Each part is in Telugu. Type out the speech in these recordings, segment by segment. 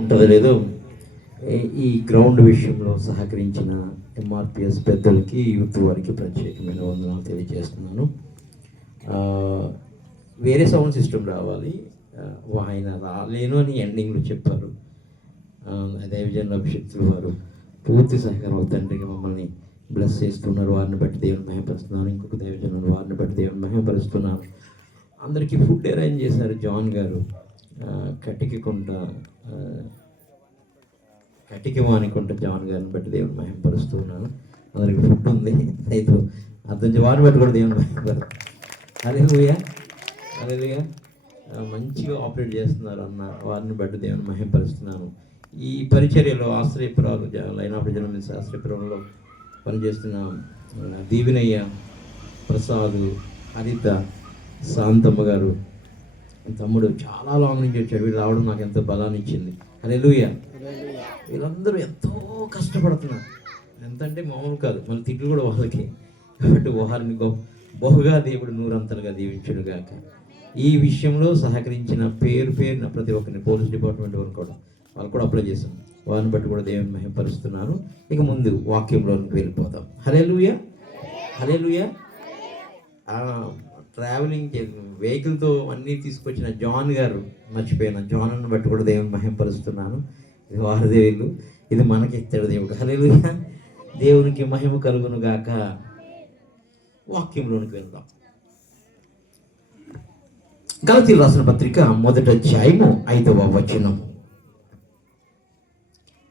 ఉంటుందో లేదో ఈ గ్రౌండ్ విషయంలో సహకరించిన ఎంఆర్పిఎస్ పెద్దలకి, యూత్ వారికి ప్రత్యేకమైన వందనాలు తెలియజేస్తున్నాను. వేరే సౌండ్ సిస్టమ్ రావాలి, ఆయన రాలేను అని ఎండింగ్లో చెప్పారు. దైవజనుల అభిషేక్తులు వారు పూర్తి సహకారం తండ్రికి మమ్మల్ని బ్లెస్ చేస్తున్నారు. వారిని బట్టి దేవుని మహిమపరుస్తున్నాను. ఇంకొక దైవజనులు వారిని బట్టి దేవుని మహిమపరుస్తున్నాను. అందరికీ ఫుడ్ అరేంజ్ చేశారు జాన్ గారు. కటికిమానికుంట జాన్ గారిని బట్టి దేవుని మహిమపరుస్తున్నాను. అందరికి ఫుడ్ ఉంది, అయితే అర్థం వారిని బట్టి కూడా దేవుని మహిమపరు. హల్లెలూయా హల్లెలూయా. మంచిగా ఆపరేట్ చేస్తున్నారు అన్న, వారిని బట్టి దేవుని మహిమపరుస్తున్నాను. ఈ పరిచర్యలో ఆశ్రయపురాలు లైన్ ఆఫ్ జనరల్ ఆశ్రయపురంలో పనిచేస్తున్న దీవినయ్య, ప్రసాద్, హరిత, శాంతమ్మ గారు తమ్ముడు చాలా లాంగ్ నుంచి వచ్చాడు. వీళ్ళు రావడం నాకు ఎంతో బలాన్ని ఇచ్చింది. హల్లెలూయా. వీళ్ళందరూ ఎంతో కష్టపడుతున్నారు, ఎంతంటే మామూలు కాదు. మళ్ళీ తిట్లు కూడా వాళ్ళకి. కాబట్టి వారిని బహుగా దేవుడు నూరంతలుగా దీవించును గాక. ఈ విషయంలో సహకరించిన పేరున ప్రతి ఒక్కరిని, పోలీస్ డిపార్ట్మెంట్ వారు కూడా వాళ్ళు కూడా అప్లై చేశాను. వారిని బట్టి కూడా దేవుని మహిమపరుస్తున్నాను. ఇక ముందు వాక్యంలోకి వెళ్ళిపోతాం. హల్లెలూయా హల్లెలూయా. ట్రావెలింగ్ వెహికల్తో అన్నీ తీసుకొచ్చిన జాన్ గారు, మర్చిపోయిన జాన్ను బట్టి కూడా దేవుని మహిమపరుస్తున్నాను. ఇది వారిదే వీళ్ళు, ఇది మనకి ఇస్తాడు దేవుడు. హల్లెలూయా. దేవునికి మహిమ కలుగును గాక. వాక్యంలోనికి వెళ్దాం. గలతీయులకు రాసిన పత్రిక 1వ అధ్యాయము 5వ వచనం.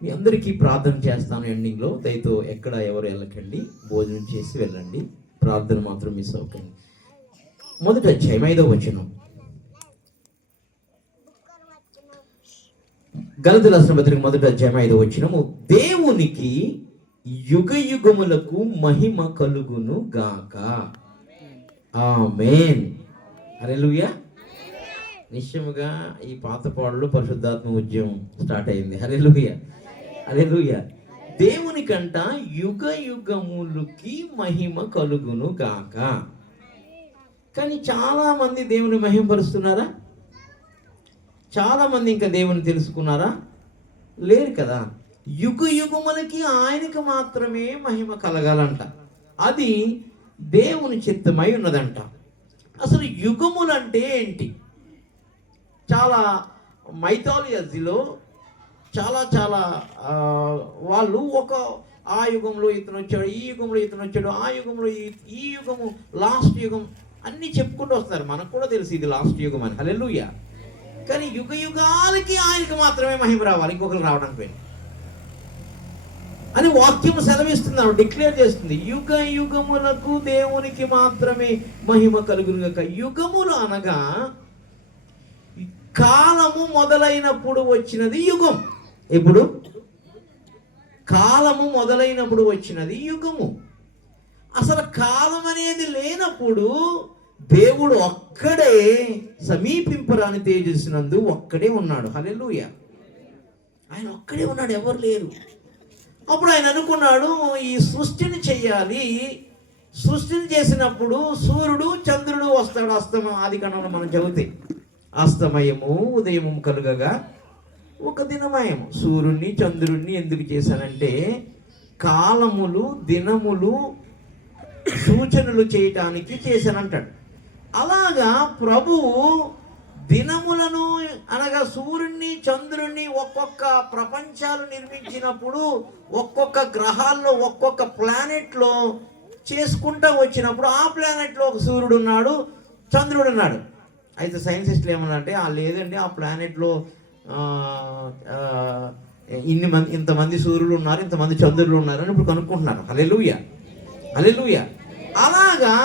మీ అందరికీ ప్రార్థన చేస్తాను ఎండింగ్లో. దయతో ఎక్కడ ఎవరు వెళ్ళకండి, భోజనం చేసి వెళ్ళండి. ప్రార్థన మాత్రం మిస్ అవ్వకండి. 1వ అధ్యాయం 5వ వచనం. గలతీయులకు రాసిన పత్రిక 1వ అధ్యాయం 5వ వచనము. దేవునికి యుగ యుగములకు మహిమ కలుగును గాక. ఆమేన్. హల్లెలూయా. నిశ్చయముగా ఈ పాత పాటలో పరిశుద్ధాత్మ ఉద్యమం స్టార్ట్ అయింది. హల్లెలూయా హల్లెలూయా. దేవునికంట యుగ యుగములకి మహిమ కలుగును గాక. కానీ చాలా మంది దేవుని మహిమపరుస్తున్నారా? చాలా మంది ఇంకా దేవుని తెలుసుకున్నారా? లేరు కదా. యుగ యుగములకి ఆయనకు మాత్రమే మహిమ కలగాలంట. అది దేవుని చిత్తమై ఉన్నదంట. అసలు యుగములు అంటే ఏంటి? చాలా మైథాలజీలో చాలా వాళ్ళు ఆ యుగంలో ఇతను వచ్చాడు, ఈ యుగంలో ఇతను వచ్చాడు, ఆ యుగంలో ఈ యుగము లాస్ట్ యుగం అన్నీ చెప్పుకుంటూ వస్తారు. మనకు కూడా తెలుసు ఇది లాస్ట్ యుగం అని. హల్లెలూయా. కానీ యుగ యుగాలకి ఆయనకు మాత్రమే మహిమ రావాలి, ఇంకొకరు రావడానికి అని వాక్యం సెలవిస్తున్నాడు, డిక్లేర్ చేస్తుంది. యుగ యుగములకు దేవునికి మాత్రమే మహిమ కలుగును గాక. యుగములు అనగా కాలము మొదలైనప్పుడు వచ్చినది యుగం. ఇప్పుడు కాలము మొదలైనప్పుడు వచ్చినది యుగము. అసలు కాలం అనేది లేనప్పుడు దేవుడు ఒక్కడే సమీపింపరాని తేజస్సునందు ఒక్కడే ఉన్నాడు. హల్లెలూయా. ఆయన ఒక్కడే ఉన్నాడు, ఎవరు లేరు. అప్పుడు ఆయన అనుకున్నాడు ఈ సృష్టిని చెయ్యాలి. సృష్టిని చేసినప్పుడు సూర్యుడు చంద్రుడు వస్తాడు. అస్తమయం ఆదికాండంలో మనం చదివితే అస్తమయము ఉదయము కలుగగా ఒక దినమయము. సూర్యుడిని చంద్రుడిని ఎందుకు చేశానంటే కాలములు దినములు సూచనలు చేయటానికి చేశానంటాడు. అలాగా ప్రభువు దినములను అనగా సూర్యుడిని చంద్రుడిని ఒక్కొక్క ప్రపంచాలు నిర్మించినప్పుడు ఒక్కొక్క గ్రహాల్లో ఒక్కొక్క ప్లానెట్లో చేసుకుంటూ వచ్చినప్పుడు ఆ ప్లానెట్లో ఒక సూర్యుడు ఉన్నాడు, చంద్రుడు ఉన్నాడు. అయితే సైంటిస్టులు ఏమన్నారంటే లేదండి ఆ ప్లానెట్లో ఇంతమంది సూర్యులు ఉన్నారు, ఇంతమంది చంద్రులు ఉన్నారు అని ఇప్పుడు కనుక్కుంటున్నారు. హల్లెలూయా హల్లెలూయా. అలాగా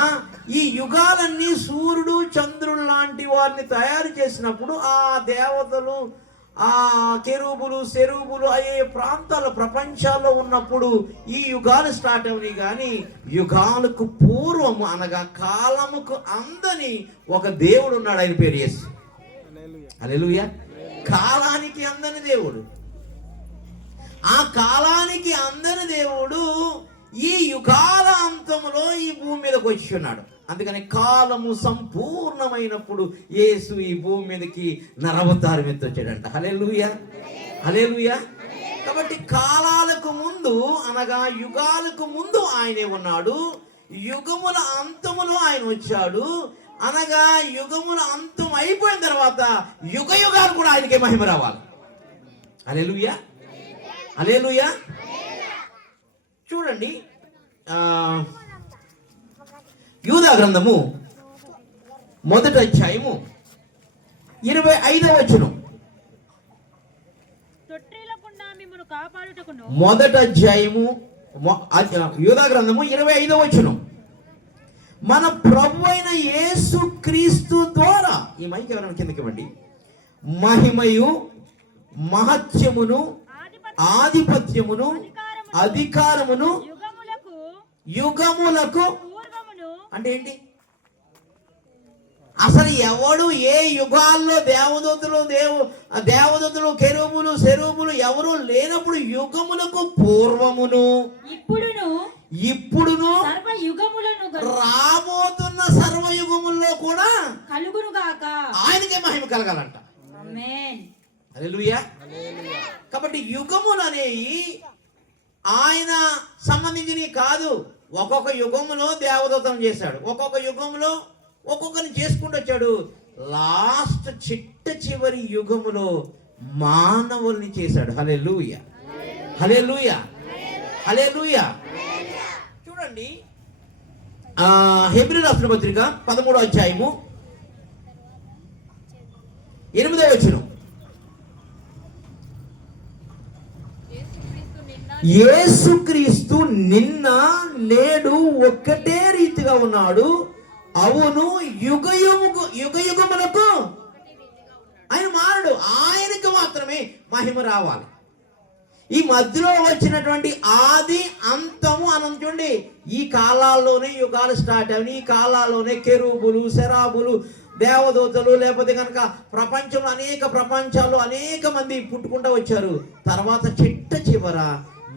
ఈ యుగాలన్నీ సూర్యుడు చంద్రుడు లాంటి వారిని తయారు చేసినప్పుడు ఆ దేవతలు ఆ కెరూబులు సెరూబులు అయ్యే ప్రాంతాల ప్రపంచాల్లో ఉన్నప్పుడు ఈ యుగాలు స్టార్ట్ అవునాయి. కానీ యుగాలకు పూర్వము అనగా కాలముకు అందని ఒక దేవుడు ఉన్నాడు. ఆయన పేరు యేసు. హల్లెలూయా. కాలానికి అందని దేవుడు. ఆ కాలానికి అందని దేవుడు ఈ యుగాల అంతములో ఈ భూమి మీదకి వచ్చి ఉన్నాడు. అందుకని కాలము సంపూర్ణమైనప్పుడు యేసు ఈ భూమి మీదకి నరవతారం ఎత్తి వచ్చాడంట. హల్లెలూయా హల్లెలూయా. కాబట్టి కాలాలకు ముందు అనగా యుగాలకు ముందు ఆయనే ఉన్నాడు, యుగముల అంతములో ఆయన వచ్చాడు అనగా యుగముల అంతం అయిపోయిన తర్వాత యుగ యుగాలు కూడా ఆయనకే మహిమ రావాలి. హల్లెలూయా, హల్లెలూయా. చూడండి, యూదా గ్రంథము 1వ అధ్యాయము 25వ వచనం. 1వ అధ్యాయము యూదా గ్రంథము 25వ వచనం. మన ప్రభు అయిన యేసు క్రీస్తు ద్వారా, ఈ మైక్ ఎవరైనా కిందకి ఇవ్వండి, మహిమయు మహత్యమును ఆధిపత్యమును అధికారమును యుగములకు అంటే ఏంటి? అసలు ఎవడు ఏ యుగాల్లో దేవదూతలు కెరూబులు శరూబులు ఎవరు లేనప్పుడు యుగములకు పూర్వమును ఇప్పుడును రాబోతున్న సర్వయుగముల్లో కూడా కలుగునుగాక ఆయనకే మహిమ కలగాలంట. హల్లెలూయా. కాబట్టి యుగములు అనేవి ఆయన సంబంధించినవి కాదు. ఒక్కొక్క యుగములో దేవదూతం చేశాడు, ఒక్కొక్క యుగంలో ఒక్కొక్కరిని చేసుకుంటూ వచ్చాడు. లాస్ట్ చివరి యుగములో మానవుల్ని చేశాడు. హల్లెలూయా, హల్లెలూయా, హల్లెలూయా. చూడండి, హెబ్రీ రాసిన పత్రిక 13వ అధ్యాయము 8వ వచనం. యేసుక్రీస్తు నిన్న నేడు ఒక్కటే రీతిగా ఉన్నాడు. అవును, యుగయుగములకు ఆయన మారడు. ఆయనకు మాత్రమే మహిమ రావాలి. ఈ మధ్యలో వచ్చినటువంటి ఆది అంతము అని చూడండి, ఈ కాలాల్లోనే యుగాలు స్టార్ట్ అవి. ఈ కాలాల్లోనే కెరూబులు శరాబులు దేవదూతలు లేకపోతే కనుక ప్రపంచంలో ప్రపంచాల్లో అనేక మంది పుట్టుకుంటూ వచ్చారు. తర్వాత చివర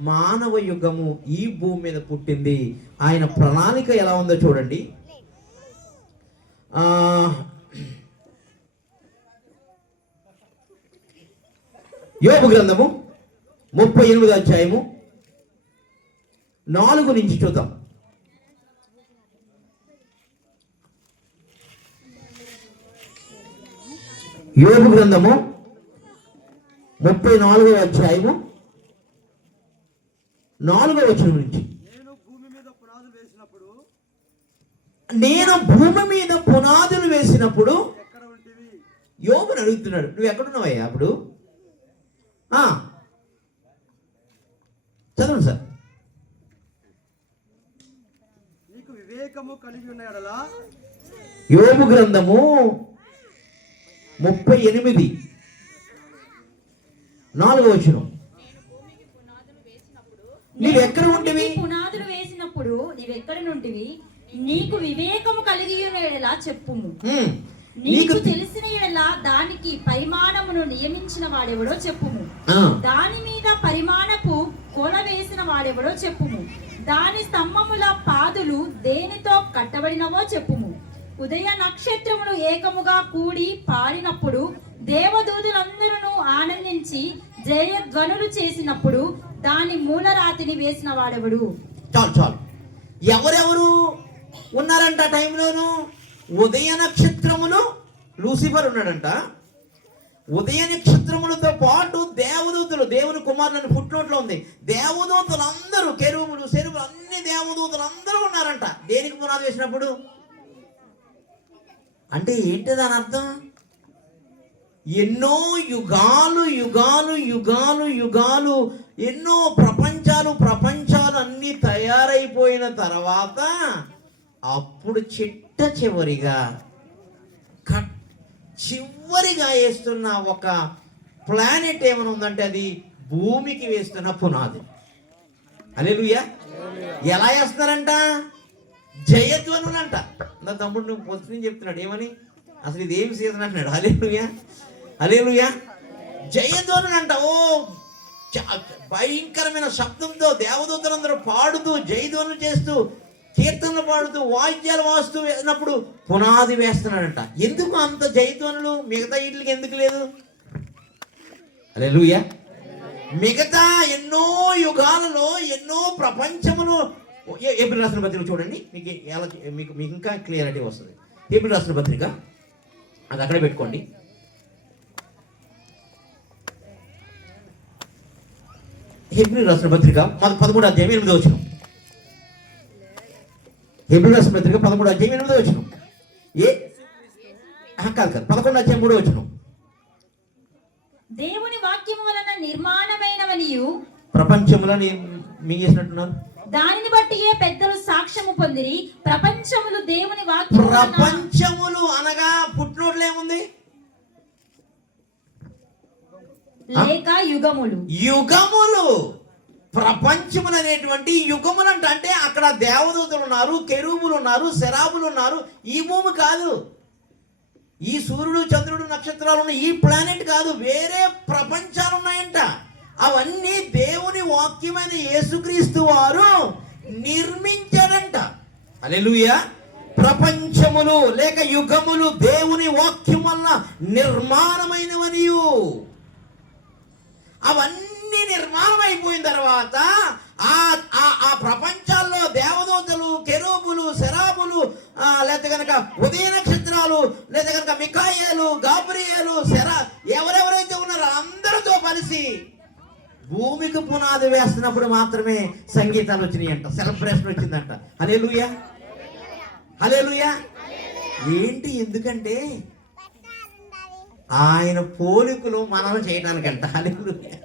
మానవ యుగము ఈ భూమి మీద పుట్టింది. ఆయన ప్రణాళిక ఎలా ఉందో చూడండి. యోబు గ్రంథము 38వ అధ్యాయము 4 నుంచి చూద్దాం. యోబు గ్రంథము 34వ అధ్యాయము 4వ వచనం నుంచి. నేను భూమి మీద పునాదులు వేసినప్పుడు యోబుని అడుగుతున్నాడు, నువ్వు ఎక్కడున్నావయ్యా అప్పుడు? చదవండి సార్. నీకు వివేకము కలిగి ఉన్నాడలా. యోబు గ్రంథము 38 4వ వచనం. నీవెక్కడ ఉంటివి? పునాదులు వేసినప్పుడు నీవెక్కడ నుంటివి? నీకు వివేకము కలిగి ఉన్నలా చెప్పుము. నీకు తెలిసిన ఎడలా దానికి పరిమాణమును నియమించిన వాడెవడో చెప్పుము. దాని మీద పరిమాణపు కొల వేసిన వాడెవడో చెప్పుము. దాని స్తంభముల పాదులు దేనితో కట్టబడినవో చెప్పుము. ఉదయ నక్షత్రములు ఏకముగా కూడి పాడినప్పుడు దేవదూతులందరూ ఆనందించి జయధ్వనులు చేసినప్పుడు దాని మూలరాతిని వేసిన వాడెవడు? చాలు. ఎవరెవరు ఉన్నారంట టైంలోను? ఉదయ నక్షత్రమును లూసిఫర్ ఉన్నాడంట. ఉదయ నక్షత్రములతో పాటు దేవదూతలు, దేవుని కుమారుని ఫుట్నోట్లో ఉంది. దేవదూతలు అందరూ కెరూబులు శరూబులు అన్ని దేవదూతలు అందరూ ఉన్నారంట. దేనికి పునాది వేసినప్పుడు? అంటే ఏంటి దాని అర్థం? ఎన్నో యుగాలు ఎన్నో ప్రపంచాలు అన్నీ తయారైపోయిన తర్వాత అప్పుడు చివరిగా వేస్తున్న ఒక ప్లానెట్ ఏమైనా ఉందంటే అది భూమికి వేస్తున్న పునాది. హల్లెలూయా. ఎలా వేస్తున్నారంట? జయధ్వనులంట. నా తమ్ముడు నువ్వు పొద్దున చెప్తున్నాడు ఏమని, అసలు ఇది ఏం సీజన్ అంటున్నాడు. హల్లెలూయా, హల్లెలూయా. జయధ్వనులంట. ఓ భయంకరమైన శబ్దంతో దేవదూతలందరూ పాడుతూ జయధ్వనులు చేస్తూ కీర్తనలు పాడుతూ వాయిద్యాలు వాస్తూ వేసినప్పుడు పునాది వేస్తున్నాడంట. ఎందుకు అంత జయధ్వనులు? మిగతా వీటికి ఎందుకు లేదు? హల్లెలూయా. మిగతా ఎన్నో యుగాలలో ఎన్నో ప్రపంచములు హెబ్రీ రాసిన పత్రిక చూడండి, మీకు ఎలా మీకు ఇంకా క్లియరిటీ వస్తుంది. హెబ్రీ రాసిన పత్రిక అది అక్కడే పెట్టుకోండి. హెబ్రీ రాసిన పత్రిక 13వ అధ్యాయం 8వ వచనం. హెబ్రీ రాసిన పత్రిక 13వ అధ్యాయం 8వ వచనం. కాదు 11వ అధ్యాయం 3వ వచనం. దేవుని వాక్యము వలన నిర్మాణమైనవనియు ప్రపంచములను మీ చేసినట్టున్నారు. దానిని బట్టి పెద్దలు సాక్ష్యము పొందిరి. ప్రపంచములు దేవుని వాక్యము. ప్రపంచములు అనగా పుట్టినోట్లు ఏముంది? లేక యుగములు. యుగములు, ప్రపంచములు అనేటువంటి యుగములు అంటే అక్కడ దేవదూతలు ఉన్నారు, కెరూబులు ఉన్నారు, శరాబులు ఉన్నారు. ఈ భూమి కాదు, ఈ సూర్యుడు చంద్రుడు నక్షత్రాలు ఉన్న ఈ ప్లానెట్ కాదు, వేరే ప్రపంచాలు ఉన్నాయంట. అవన్నీ దేవుని వాక్యమైన యేసుక్రీస్తు వారు నిర్మించాడంట. హల్లెలూయా. ప్రపంచములు లేక యుగములు దేవుని వాక్యం వల్ల నిర్మాణమైనవనియు. అవన్నీ నిర్మాణం అయిపోయిన తర్వాత ఆ ప్రపంచాల్లో దేవదూతలు, కెరూబులు, శరాబులు, లేకపోతే కనుక ఉదయ నక్షత్రాలు, లేదా కనుక మిఖాయేలు, గాబ్రియేలు, ఎవరెవరైతే ఉన్నారో అందరితో కలిసి భూమికి పునాది వేస్తున్నప్పుడు మాత్రమే సంగీతాలు వచ్చినాయంట, సెలబ్రేషన్ వచ్చిందంట. హల్లెలూయా, హల్లెలూయా. ఏంటి? ఎందుకంటే ఆయన పోలికలు మనల్ని చేయడానికంట. హల్లెలూయా.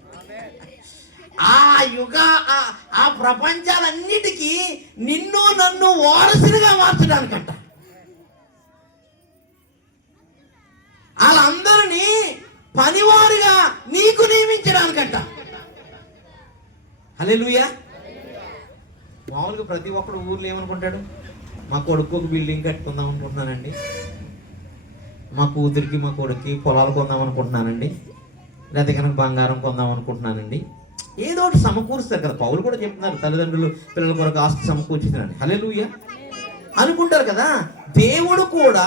ఆ ప్రపంచాలన్నిటికీ నిన్ను నన్ను వారసునిగా మార్చడానికంట. వాళ్ళందరినీ పనివారుగా నీకు నియమించడానికంట. హల్లెలూయా. మామూలుగా ప్రతి ఒక్కడు ఊర్లో ఏమనుకుంటాడు? మా కొడుకు ఒక బిల్డింగ్ కట్టుకుందాం అనుకుంటున్నానండి, మా కూతురికి మా కొడుక్కి పొలాలు కొందాం అనుకుంటున్నానండి, లేకపోతే కనుక బంగారం కొందాం అనుకుంటున్నానండి. ఏదో ఒకటి సమకూరుస్తారు కదా. పౌలు కూడా చెప్తున్నారు, తల్లిదండ్రులు పిల్లల కొరకు ఆస్తి సమకూర్చుతున్నాడు. హల్లెలూయా అనుకుంటారు కదా. దేవుడు కూడా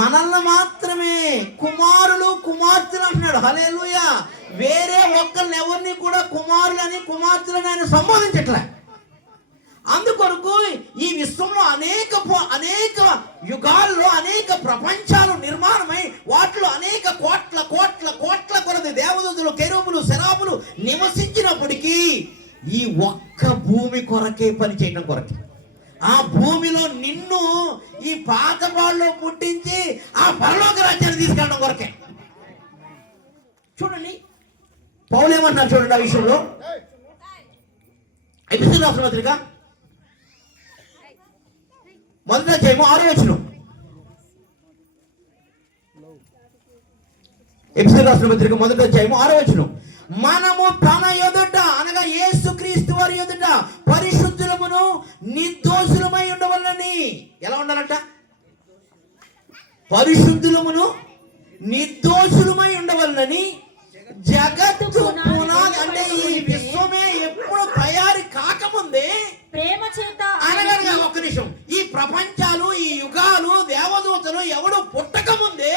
మనల్ని మాత్రమే కుమారులు కుమార్తెలు అంటున్నాడు. హల్లెలూయా. వేరే ఒక్కరిని ఎవరిని కూడా కుమారులని కుమార్తెలని ఆయన సంబోధించట్లే. అందుకొరకు ఈ విశ్వంలో అనేక యుగాల్లో అనేక ప్రపంచాలు నిర్మాణమై వాటిలో అనేక కోట్ల కోట్ల కోట్ల కొలది దేవదూతలు, కెరూబులు, శరాబులు నివసించినప్పటికీ ఈ ఒక్క భూమి కొరకే పని చేయడం కొరకే, ఆ భూమిలో నిన్ను ఈ పాత బాల్లో పుట్టించి ఆ పరలోక రాజ్యాన్ని తీసుకెళ్ళడం కొరకే. చూడండి పౌలు ఏమన్నారు చూడండి ఆ విషయంలో. ఎఫెసీయులకు రాసిన పత్రిక 1వ అధ్యాయం 6వ వచనం. ఎఫెసీయులకు రాసిన పత్రిక 1వ అధ్యాయం 6వ వచనం. మనము తన ఎదుట అనగా యేసుక్రీస్తు వారి ఎదుట పరిశుద్ధులమును నిర్దోషులమై ఉండవలనని. ఎలా ఉండాలంట? పరిశుద్ధులమును నిర్దోషులమై ఉండవలనని జగత్తు పునాది అంటే ఈ విశ్వమే ఎప్పుడు తయారు కాకముందే ప్రేమ చేత అనగా ఒక్క నిమిషం, ఈ ప్రపంచాలు, ఈ యుగాలు, దేవదూతలు ఎవడు పుట్టక ముందే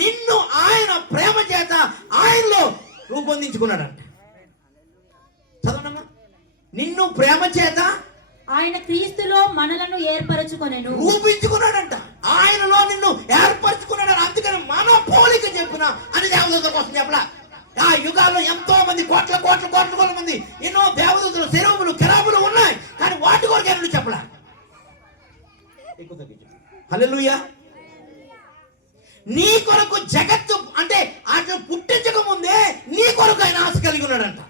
నిన్ను ఆయన ప్రేమ చేత ఆయనలో రూపొందించుకున్నాడంట. చదవనమ్మా. నిన్ను ప్రేమ చేత ఆయన క్రీస్తులో మనలను ఏర్పరచుకొనెను. రూపించుకున్నాడంట. ఆయనలో నిన్ను ఏర్పరచుకున్నాడు. అందుకని మన పోలిక చెప్పిన అని దేవదూతల కోసం చెప్పలా. ఆ యుగాల్లో ఎంతో మంది కోట్ల కోట్ల కోట్ల కోట్ల మంది ఎన్నో దేవదూతలు, శరూబులు, కెరూబులు ఉన్నాయి, కానీ వాటి కొరకు ఎవరు చెప్పలా. హల్లెలూయా. నీ కొరకు జగత్తు అంటే అట్లా పుట్టించక ముందే నీ కొరకు ఆయన ఆశ కలిగి ఉన్నాడంట.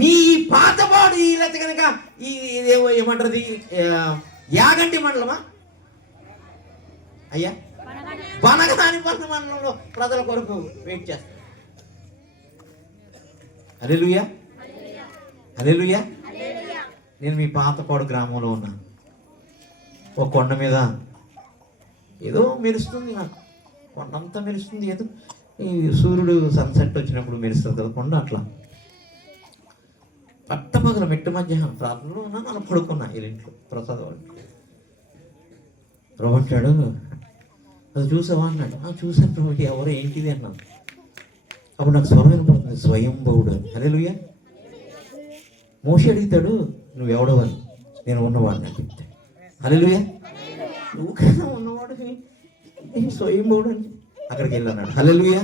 నీ పాత బాడీ లేకపోతే కనుక ఏమంటారు, యాగంటి మండలమా అయ్యా, బనగదాని మండలంలో ప్రజల కొరకు వెయిట్ చేస్తారు. హల్లెలూయా, హల్లెలూయా. నేను మీ పాతపాడు గ్రామంలో ఉన్నా. ఒక కొండ మీద ఏదో మెరుస్తుంది, కొండంతా మెరుస్తుంది. ఏదో ఈ సూర్యుడు సన్సెట్ వచ్చినప్పుడు మెరుస్తుంది కదా కొండ. అట్లా పట్టపగల మెట్టు మధ్యాహ్నం ప్రార్థనలో ఉన్నా, అలా పడుకున్నా ఇంట్లో ప్రసాద్ వాళ్ళకి. ప్రభు అంటాడు, అది చూసావా అన్నాడు. చూసాను ప్రభు. ఎవరు ఏంటిది అన్నాను. అప్పుడు నాకు స్వరం వినపడుతుంది, స్వయంభవుడు అని. హల్లెలూయా. మోషే అడుగుతాడు, నువ్వెవడవని. నేను ఉన్నవాడిని అని చెప్తాడు. హల్లెలూయా. నువ్వు కదా ఉన్నవాడిని, నేను స్వయంభవుడు అని అక్కడికి వెళ్ళన్నాడు. హల్లెలూయా,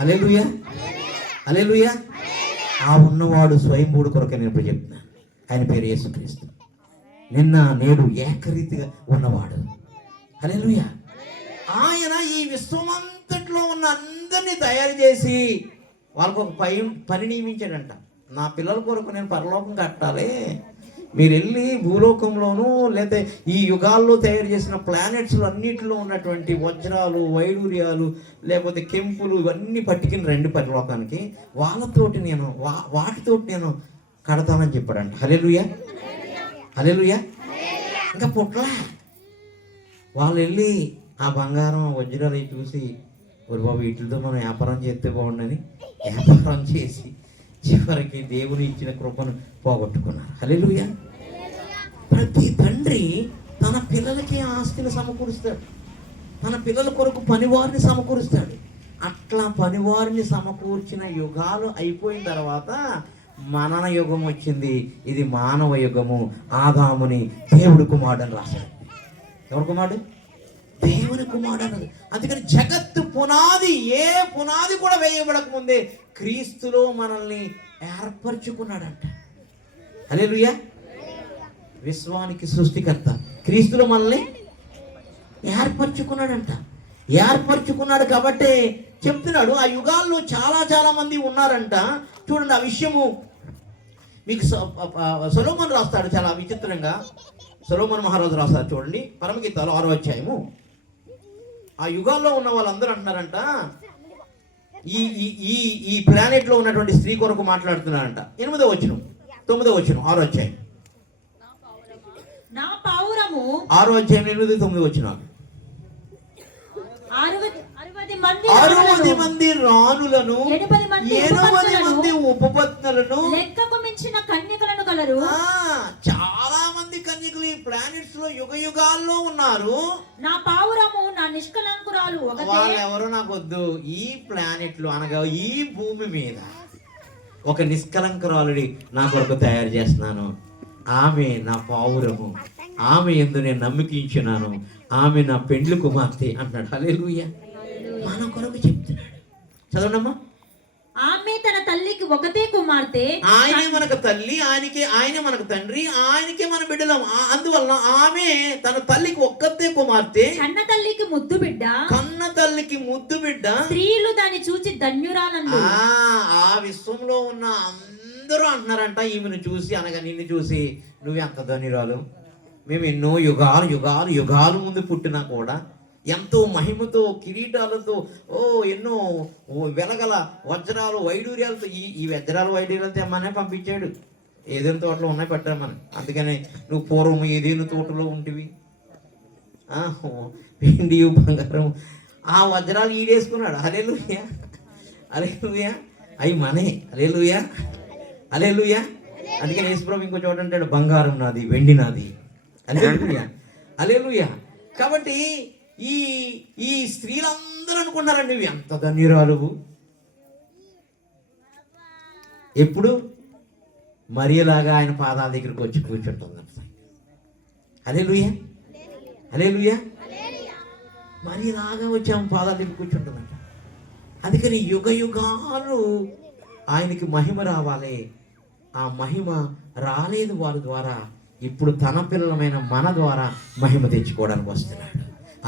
హల్లెలూయా, హల్లెలూయా. ఆ ఉన్నవాడు స్వయంభూడు కొరకే నేను ఇప్పుడు చెప్తున్నాను. ఆయన పేరు యేసుక్రీస్తు. నిన్న నేడు ఏకరీతిగా ఉన్నవాడు. హల్లెలూయా. ఆయన ఈ విశ్వమంతట్లో ఉన్న అందరినీ తయారు చేసి వాళ్ళకు ఒక పని నియమించాడంట. నా పిల్లల కొరకు నేను పరలోకం కట్టాలి, మీరు వెళ్ళి భూలోకంలోనూ లేకపోతే ఈ యుగాల్లో తయారు చేసిన ప్లానెట్స్లో అన్నిటిలో ఉన్నటువంటి వజ్రాలు, వైడూర్యాలు, లేకపోతే కెంపులు ఇవన్నీ పట్టుకుని రండి పరలోకానికి, వాళ్ళతోటి నేను వాటితోటి నేను కడతానని చెప్పాడంట. హల్లెలూయా, హల్లెలూయా. ఇంకా పుట్ల వాళ్ళు వెళ్ళి ఆ బంగారం వజ్రాలు అవి చూసి, ఒరి బాబు వీటితో మనం వ్యాపారం చేస్తే బాగుండని వ్యాపారం చేసి చివరికి దేవుని ఇచ్చిన కృపను పోగొట్టుకున్నారు. హల్లెలూయా. ప్రతి తండ్రి తన పిల్లలకి ఆస్తిని సమకూరుస్తాడు, తన పిల్లల కొరకు పనివారిని సమకూరుస్తాడు. అట్లా పనివారిని సమకూర్చిన యుగాలు అయిపోయిన తర్వాత మనన యుగం వచ్చింది. ఇది మానవ యుగము. ఆదాముని దేవుడి కుమారుడని రాశాడు. ఎవరి కుమారుడు? దేవుని కుమారుడు అన్నది. అందుకని జగత్తు పునాది, ఏ పునాది కూడా వేయబడక ముందే క్రీస్తులో మనల్ని ఏర్పరచుకున్నాడంట. హల్లెలూయా. విశ్వానికి సృష్టికర్త క్రీస్తులో మనల్ని ఏర్పరచుకున్నాడంట. ఏర్పరచుకున్నాడు కాబట్టి చెప్తున్నాడు. ఆ యుగాల్లో చాలా మంది ఉన్నారంట. చూడండి, ఆ విషయము మీకు సొలొమోను రాస్తాడు చాలా విచిత్రంగా. సొలొమోను మహారాజు రాస్తాడు చూడండి, పరమగీతాలు 6వ అధ్యాయము. ఆ యుగాల్లో ఉన్న వాళ్ళందరూ అంటున్నారంట, ఈ ప్లానెట్ లో ఉన్నటువంటి స్త్రీ కొరకు మాట్లాడుతున్నారంట. 8వ వచనం, 9వ వచనం, 6వ అధ్యాయం. నా పావురము 6వ అధ్యాయం 8, 9 వచనాలు. 60 మంది రాణులను, 80 మంది ఉపపత్నులను, లెక్కకు మించిన కన్యకలను కలరు. చాలా మంది కన్యకలు ఈ ప్లానెట్స్ లో యుగ యుగాల్లో ఉన్నారు. నా పావురము నా నిష్కలంకురాలు. వాళ్ళెవరో నాకు వద్దు. ఈ ప్లానెట్ లో అనగా ఈ భూమి మీద ఒక నిష్కలంకురాలుడి నా కొరకు తయారు చేస్తున్నాను. ఆమె నా పావురము, ఆమె యందు నేను నమ్మకించున్నాను, ఆమె నా పెండ్లి కుమార్తె అన్నాడు. హల్లెలూయా. మన కొరకు చెప్తున్నాడు. చదవండమ్మా. ఆమె తన తల్లికి ఒకతే కుమార్తె. ఆయనే మనకు తల్లి, ఆయనే మనకు తండ్రి, ఆయనకే మన బిడ్డలం. అందువలన ఆమె తన తల్లికి ఒక్కతే కుమార్తె, కన్న తల్లికి ముద్దు బిడ్డ. కన్న తల్లికి ముద్దు బిడ్డ. స్త్రీలు దాన్ని చూసి ధన్యురాలను. ఆ విశ్వంలో ఉన్న అందరూ అంటున్నారంట, ఈమెను చూసి అనగా నిన్ను చూసి, నువ్వు ఎంత ధన్యురాలు. మేము ఎన్నో యుగాలు ముందు పుట్టినా కూడా ఎంతో మహిమతో, కిరీటాలతో, ఎన్నో వెలగల వజ్రాలు, వైడూర్యాలతో, ఈ వజ్రాలు వైడూర్యాలతో తెమ్మనే పంపించాడు. ఏదైనా తోటలో ఉన్నాయి పెట్టామని. అందుకని నువ్వు పూర్వం ఏదైనా తోటలో ఉంటివి, వెండి బంగారం, ఆ వజ్రాలు ఈడేసుకున్నాడు. హల్లెలూయా, హల్లెలూయా. అవి మనే. హల్లెలూయా, హల్లెలూయా. అందుకని యేసుప్రభు ఇంకో చోట అంటాడు, బంగారం నాది, వెండి నాది. హల్లెలూయా, హల్లెలూయా. కాబట్టి ఈ స్త్రీలందరూ అనుకున్నారండి, నువ్వు ఎంత ధన్యురాలు. ఎప్పుడు మరియలాగా ఆయన పాదాల దగ్గరికి వచ్చి కూర్చుంటుంది. హల్లెలూయా, హల్లెలూయా. మరియలాగా వచ్చి ఆమె పాదాల దగ్గర కూర్చుంటుందంట. అందుకని యుగ యుగాలు ఆయనకి మహిమ రావాలి. ఆ మహిమ రాలేదు వారి ద్వారా. ఇప్పుడు తన పిల్లలమైన మన ద్వారా మహిమ తెచ్చుకోవడానికి వస్తున్నాడు.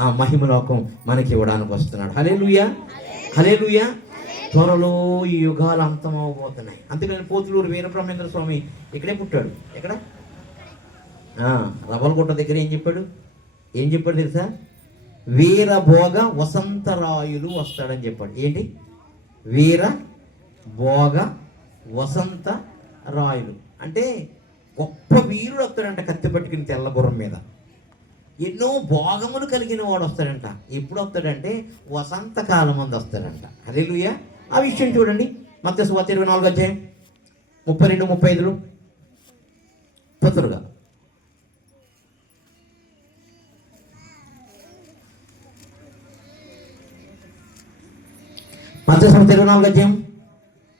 ఆ మహిమ లోకం మనకి ఇవ్వడానికి వస్తున్నాడు. హల్లెలూయా, హల్లెలూయా. త్వరలో ఈ యుగాలు అంతం అవబోతున్నాయి. అందుకని పోతులూరు వీరబ్రహ్మేంద్ర స్వామి ఇక్కడే పుట్టాడు. ఎక్కడ? రవ్వలగుట్ట దగ్గర ఏం చెప్పాడు తెలుసా? వీరభోగ వసంతరాయులు వస్తాడని చెప్పాడు. ఏంటి? వీరభోగ వసంత రాయులు అంటే గొప్ప వీరుడు వస్తాడంట, కత్తి పట్టుకుని తెల్ల గుర్రం మీద. ఎన్నో భోగములు కలిగిన వాడు వస్తాడంట. ఎప్పుడు వస్తాడంటే వసంతకాలం మంది వస్తాడంట. హల్లెలూయా. ఆ విషయం చూడండి, మత్తయి సువార్త 24వ అధ్యాయం 32, 35 తొందరగా. మత్తయి 24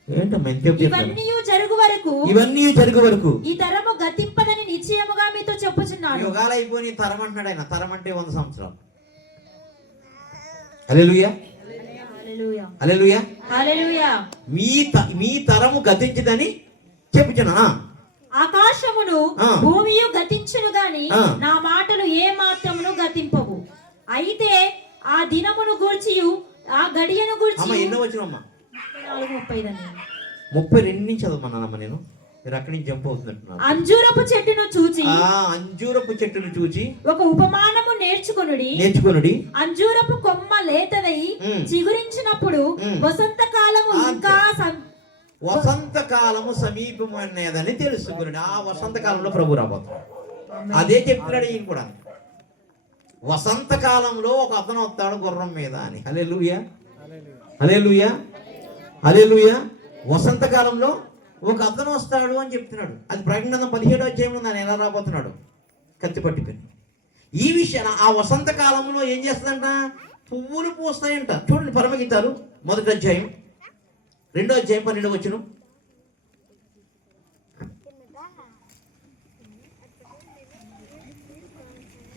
ఏంటమ్మా ఎంతసేపు చెప్తాను? ఇవన్నీ జరుగు వరకు ఈ తరము గతింపదని నిశ్చయముగా మీతో చెప్పుచున్నాను. యుగాలు అయిపోయి తరం అంటున్నాడు ఆయన. తరం అంటే 100 సంవత్సరాలు. హల్లెలూయా, హల్లెలూయా, హల్లెలూయా, హల్లెలూయా. మీ తరము గతించదని చెప్పుచున్నా. ఆకాశమును భూమియు గతించును గాని నా మాటలు ఏ మాత్రమును గతింపవు. అయితే ఆ దినమును గూర్చియు ఆ గడియను గూర్చి ఎన్నో వచ్చినమ్మా 32 నుంచి చదవమన్నానమ్మా నేను. మీరు అక్కడి నుంచి జంప్ అవుతున్నట్టున్నారు. అంజూరపు చెట్టును చూచి ఒక ఉపమానము నేర్చుకొనుడి. అంజూరపు కొమ్మ లేతదై చిగురించినప్పుడు వసంతకాలము సమీపమైనదని తెలుసుకుని ఆ వసంతకాలంలో ప్రభు రాబోతున్నాడు. అదే చెప్తున్నాడు ఈయన కూడా. వసంతకాలంలో ఒక అతను వస్తాడు గుర్రం మీద అని. హల్లెలూయా, హల్లెలూయా, హల్లెలూయా. వసంతకాలంలో ఒక అతను వస్తాడు అని చెప్తున్నాడు. అది ప్రకటన 17వ అధ్యాయంలో ఆయన ఎలా రాబోతున్నాడు? కత్తి పట్టుకుని. ఈ విషయాన్ని ఆ వసంత కాలంలో ఏం చేస్తుందంట? పువ్వులు పూస్తాయంట. చూడండి పరమగీతాలు 1వ అధ్యాయం 2వ అధ్యాయం 12వ వచనం.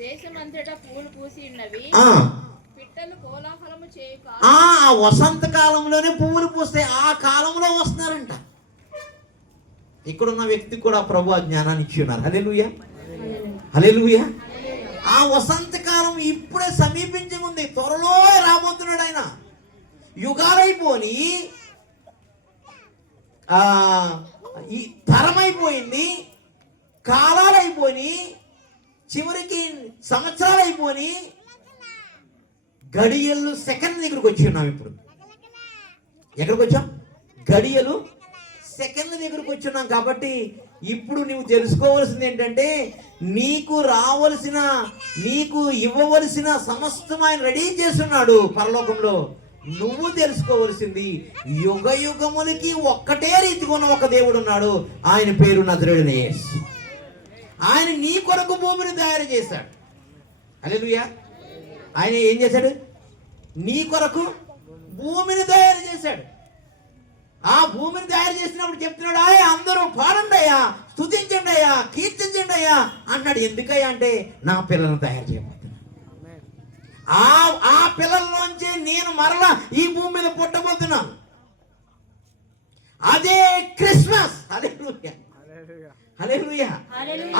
దేశమంతటా పూలు పూసి ఉన్నవి, పిట్టలు కోలాహలము చేయు. ఆ వసంత కాలంలోనే పువ్వులు పూస్తాయి. ఆ కాలంలో వస్తున్నారంట. ఇక్కడున్న వ్యక్తికి కూడా ప్రభు ఆ జ్ఞానాన్ని ఇచ్చి ఉన్నారు. హల్లెలూయా, హల్లెలూయా. ఆ వసంత కాలం ఇప్పుడే సమీపించి ఉంది. త్వరలో రాబోతున్నాడు ఆయన. యుగాలైపోయి ఈ తరమైపోయింది, కాలాలైపోయి, చివరికి సంవత్సరాలు అయిపోయి, గడియలు సెకండ్ దగ్గరకు వచ్చి ఉన్నాం. ఇప్పుడు ఎక్కడికి వచ్చాం? గడియలు సెకండ్ల దగ్గరకు వచ్చున్నాం. కాబట్టి ఇప్పుడు నువ్వు తెలుసుకోవాల్సింది ఏంటంటే, నీకు ఇవ్వవలసిన సమస్తం ఆయన రెడీ చేస్తున్నాడు పరలోకంలో. నువ్వు తెలుసుకోవలసింది, యుగ యుగములకి ఒక్కటే రీతిగా ఉన్న ఒక దేవుడు ఉన్నాడు. ఆయన పేరు నజరేయుడైన యేసు. ఆయన నీ కొరకు భూమిని తయారు చేశాడు. హల్లెలూయా. ఆయన ఏం చేశాడు? నీ కొరకు భూమిని తయారు చేశాడు. ఆ భూమిని తయారు చేసినప్పుడు చెప్తున్నాడు, అందరూ పాడండి అయ్యా, స్తుతించండి అయ్యా, కీర్తించండి అయ్యా అన్నాడు. ఎందుకయ్యా అంటే, నా పిల్లలను తయారు చేయబోతున్నాను. ఆ పిల్లల్లోంచి నేను మరలా ఈ భూమి మీద పుట్టబోతున్నాను. అదే క్రిస్మస్. హల్లెలూయా, హల్లెలూయా.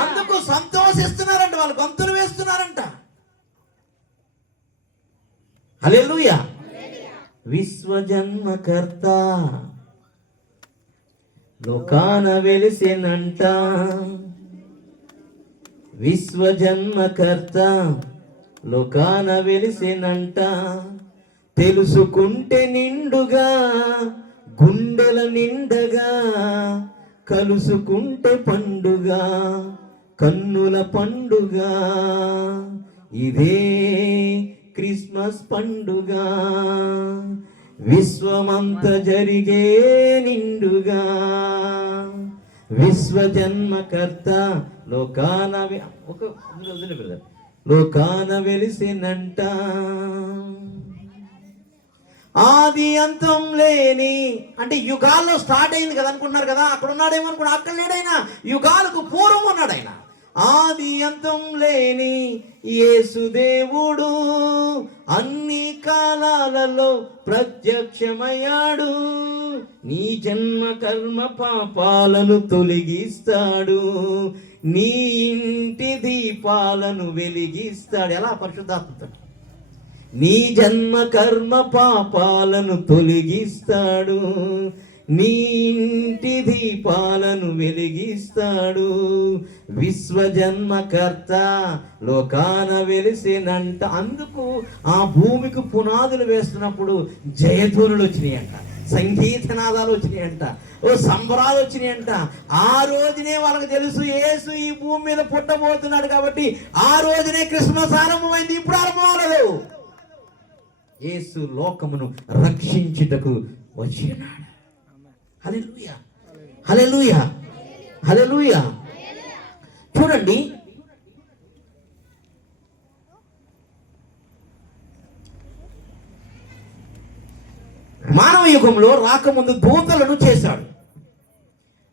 అందుకు సంతోషిస్తున్నారంట, వాళ్ళు గంతులు వేస్తున్నారంట. హల్లెలూయా. విశ్వజన్మకర్త లోకాన వెలిసెనంట. విశ్వజన్మకర్త లోకాన వెలిసెనంట. తెలుసుకుంటే నిండుగా గుండెల నిండగా, కలుసుకుంటే పండుగ కన్నుల పండుగ. ఇదే క్రిస్మస్ పండుగ. విశ్వమంత జరిగే నిండుగా. విశ్వజన్మకర్త లోకాన వెలిసినంట. ఆది అంతం లేని అంటే యుగాల్లో స్టార్ట్ అయింది కదా అనుకుంటున్నారు కదా. అక్కడ ఉన్నాడేమో అనుకున్నా. అక్కడ లేడైనా యుగాలకు పూర్వం ఉన్నాడు ఆయన. ఆది అంతం లేని యేసుదేవుడు అన్ని కాలాలలో ప్రత్యక్షమయ్యాడు. నీ జన్మ కర్మ పాపాలను తొలగిస్తాడు, నీ ఇంటి దీపాలను వెలిగిస్తాడు. ఎలా? పరిశుద్ధాత్మతో. నీ జన్మ కర్మ పాపాలను తొలగిస్తాడు, నీ ఇంటి దీపాలను వెలిగిస్తాడు. విశ్వజన్మకర్త లోకాన వెలిసినంట. అందుకు ఆ భూమికి పునాదులు వేస్తున్నప్పుడు జయధ్వనులు వచ్చినాయంట, సంగీతనాదాలు వచ్చినాయంట, సంబరాలు వచ్చినాయంట. ఆ రోజునే వాళ్ళకి తెలుసు యేసు ఈ భూమి మీద పుట్టబోతున్నాడు. కాబట్టి ఆ రోజునే క్రిస్మస్ ఆరంభమైంది. ఇప్పుడు ఆరంభం అవ్వలేదు. యేసు లోకమును రక్షించుటకు వచ్చినాడు. హల్లెలూయా, హల్లెలూయా, హల్లెలూయా. చూడండి, మానవ యుగంలో రాకముందు దూతలను చేశాడు.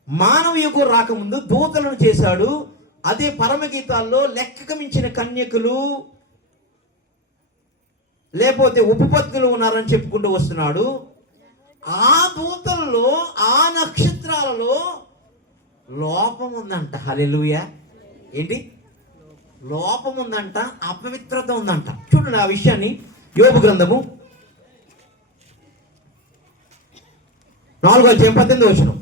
మానవ యుగం రాకముందు దూతలను చేశాడు. అదే పరమగీతాల్లో లెక్కకు మించిన కన్యకులు లేకపోతే ఉపపత్తులు ఉన్నారని చెప్పుకుంటూ వస్తున్నాడు. ఆ దూతల్లో ఆ నక్షత్రాలలో లోపం ఉందంట. హల్లెలూయా. ఏంటి లోపం ఉందంట, అపవిత్రత ఉందంట. చూడండి ఆ విషయాన్ని. యోబు గ్రంథము 4:18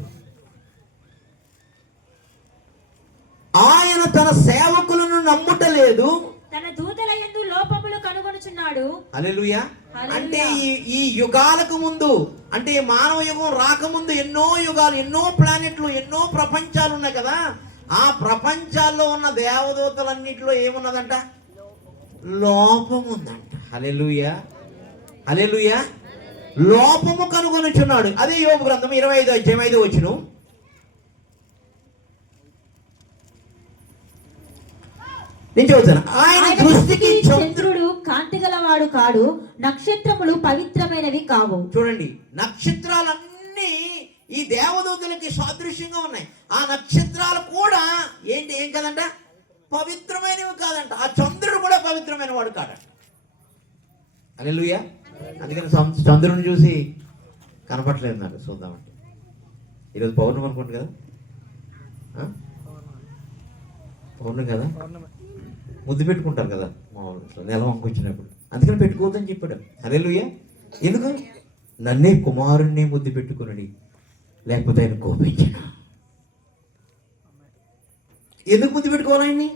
ఆయన తన సేవకులను నమ్ముటలేదు, తన దూతల యందు లోపములు కనుగొనుచున్నాడు. హల్లెలూయా. అంటే ఈ యుగాలకు ముందు, అంటే మానవ యుగం రాకముందు ఎన్నో యుగాలు, ఎన్నో ప్లానెట్లు, ఎన్నో ప్రపంచాలు ఉన్నాయి కదా. ఆ ప్రపంచాల్లో ఉన్న దేవదూతలన్నిటిలో ఏమున్నదంట? లోపం ఉందంట. హల్లెలూయా. హల్లెలూయా. లోపము కనుగొనుచున్నాడు. అదే యోబు గ్రంథం 25:5 నేను చెబుతాను. ఆయన దృష్టికి చంద్రుడు కాంతి గలవాడు కాడు, నక్షత్రములు పవిత్రమైనవి కావు. చూడండి, నక్షత్రాలన్నీ ఈ దేవదూతలకి సాదృశ్యంగా ఉన్నాయి. ఆ నక్షత్రాలు కూడా ఏం కదంట? పవిత్రమైనవి కాదంట. ఆ చంద్రుడు కూడా పవిత్రమైన వాడు కాడంట. హల్లెలూయా. అందుకని చంద్రుడిని చూసి కనపట్లేదు నాకు, చూద్దామంటే. ఈరోజు పౌర్ణమి అనుకోండి కదా, పౌర్ణమి కదా, ముద్దు పెట్టుకుంటారు కదా మామూలు నెల వంకొచ్చినప్పుడు. అందుకని పెట్టుకోవద్దని చెప్పాడు. హల్లెలూయా. ఎందుకు? నన్నే కుమారుణ్ణి ముద్దు పెట్టుకునడి, లేకపోతే ఆయన కోపించిన. ఎందుకు ముద్దు పెట్టుకోవాలి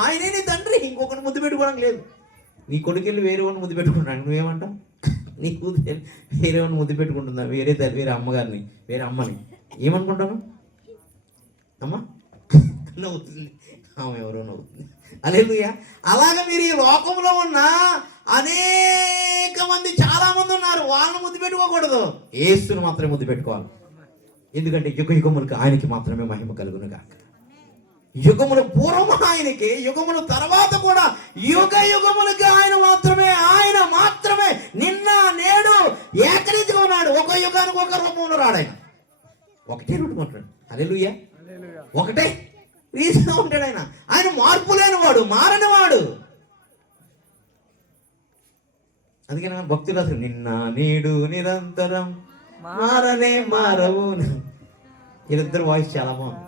ఆయనే నీ తండ్రి. ఇంకొకటి ముద్దు పెట్టుకోవడం లేదు. నీ కొడుకెళ్ళి వేరే వాడిని ముద్దు పెట్టుకుంటాను, నువ్వేమంటావు? నీ కూతురు వేరే వాడిని ముద్దు పెట్టుకుంటుందా? వేరే అమ్మగారిని, వేరే అమ్మని ఏమనుకుంటాను? అమ్మ నవ్వుతుంది, ఆమె ఎవరో నవ్వుతుంది. హల్లెలూయా. అలాగే మీరు ఈ లోకంలో ఉన్న అనేక మంది, చాలా మంది ఉన్నారు. వాళ్ళని ముద్దు పెట్టుకోకూడదు, యేసుని మాత్రమే ముద్దు పెట్టుకోవాలి. ఎందుకంటే యుగములకు ఆయనకి మాత్రమే మహిమ కలుగును గాక. యుగముల పూర్వం ఆయనకి, యుగముల తర్వాత కూడా యుగములకి ఆయన మాత్రమే నిన్న నేడు ఏకరీతిగా ఉన్నాడు. ఒక యుగానికి ఒక రూపంలో రాడు ఆయన. ఒకటే రూపం ఉంటాడు. హల్లెలూయా. ఒకటే రీతిగా ఉంటాడు ఆయన. ఆయన మార్పు లేనివాడు, మారనివాడు. అందుకని భక్తులు అసలు నిన్న నేడు నిరంతరం మారవు. వీళ్ళిద్దరు వాయిస్ చాలా బాగుంది.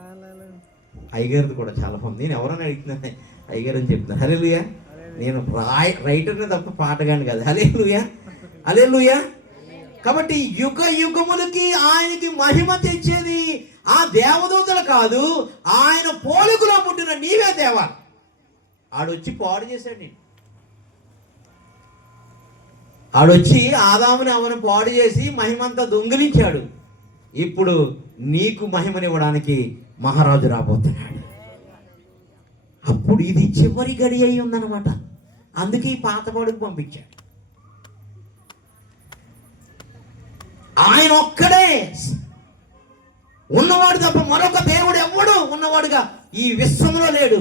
అయ్యగారిది కూడా చాలా బాగుంది. నేను ఎవరైనా అడుగుతున్నాను అయ్యగారు అని చెప్తున్నాను. హల్లెలూయా. నేను రైటర్ని తప్ప పాటగాని కాదు. హల్లెలూయా. హల్లెలూయా. కాబట్టి యుగములకి ఆయనకి మహిమ తెచ్చేది ఆ దేవదూతలు కాదు, ఆయన పోలికలో పుట్టిన నీవే దేవా. ఆడొచ్చి పాడు చేశాడు నేను. ఆడొచ్చి ఆదాముని అవను పాడు చేసి మహిమంతా దొంగిలించాడు. ఇప్పుడు నీకు మహిమనివ్వడానికి మహారాజు రాబోతున్నాడు. అప్పుడు ఇది చివరి గడి అయి ఉందన్నమాట. అందుకే ఈ పాతపాడుకు పంపించాడు. ఆయన ఒక్కడే ఉన్నవాడు తప్ప మరొక దేవుడు ఎవ్వడు ఉన్నవాడుగా ఈ విశ్వంలో లేడు.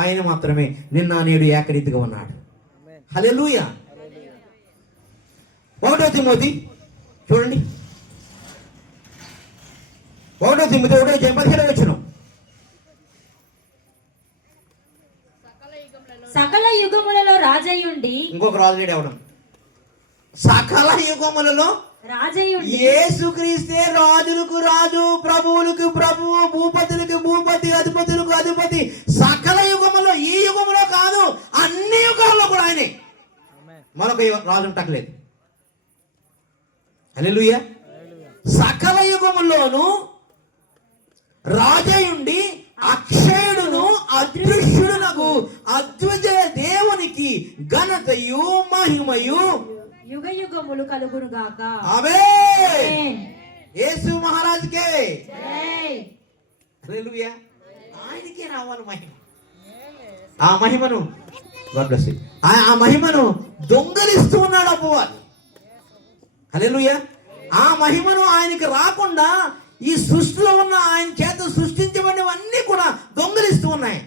ఆయన మాత్రమే నిన్న నేడు ఏకరీతిగా ఉన్నాడు. హల్లెలూయా. 1 తిమోతి చూడండి, 1 తిమోతి 1:17 సకల యుగములలో రాజయ్యుండి. ఇంకొక రాజు లేడు ఎవడం. సకల యుగములలో రాజయ్యుండి. యేసుక్రీస్తే రాజులకు రాజు, ప్రభువులకు ప్రభువు, భూపతులకు భూపతి, అధిపతులకు అధిపతి. సకల యుగములో, ఈ యుగములో కాదు, అన్ని యుగాల్లో కూడా ఆయనే. మరొక రాజు ఉంటలేదు. హల్లెలూయా. సకల యుగములోను రాజయుండి అక్షయుడును అదృశ్యుడునకు అద్వితీయ దేవునికి ఘనతయు మహిమయు యుగములు కలుగును గాక. ఆమేన్. యేసు మహారాజుకే హల్లెలూయా. ఆయనకే రావాలి మహిమ. ఆ మహిమను ఆ మహిమను దొంగలిస్తూ ఉన్నాడు అపవాది. హల్లెలూయా. ఆ మహిమను ఆయనకి రాకుండా ఈ సృష్టిలో ఉన్న ఆయన చేత సృష్టించబడినవన్నీ కూడా దొంగలిస్తూ ఉన్నాయి.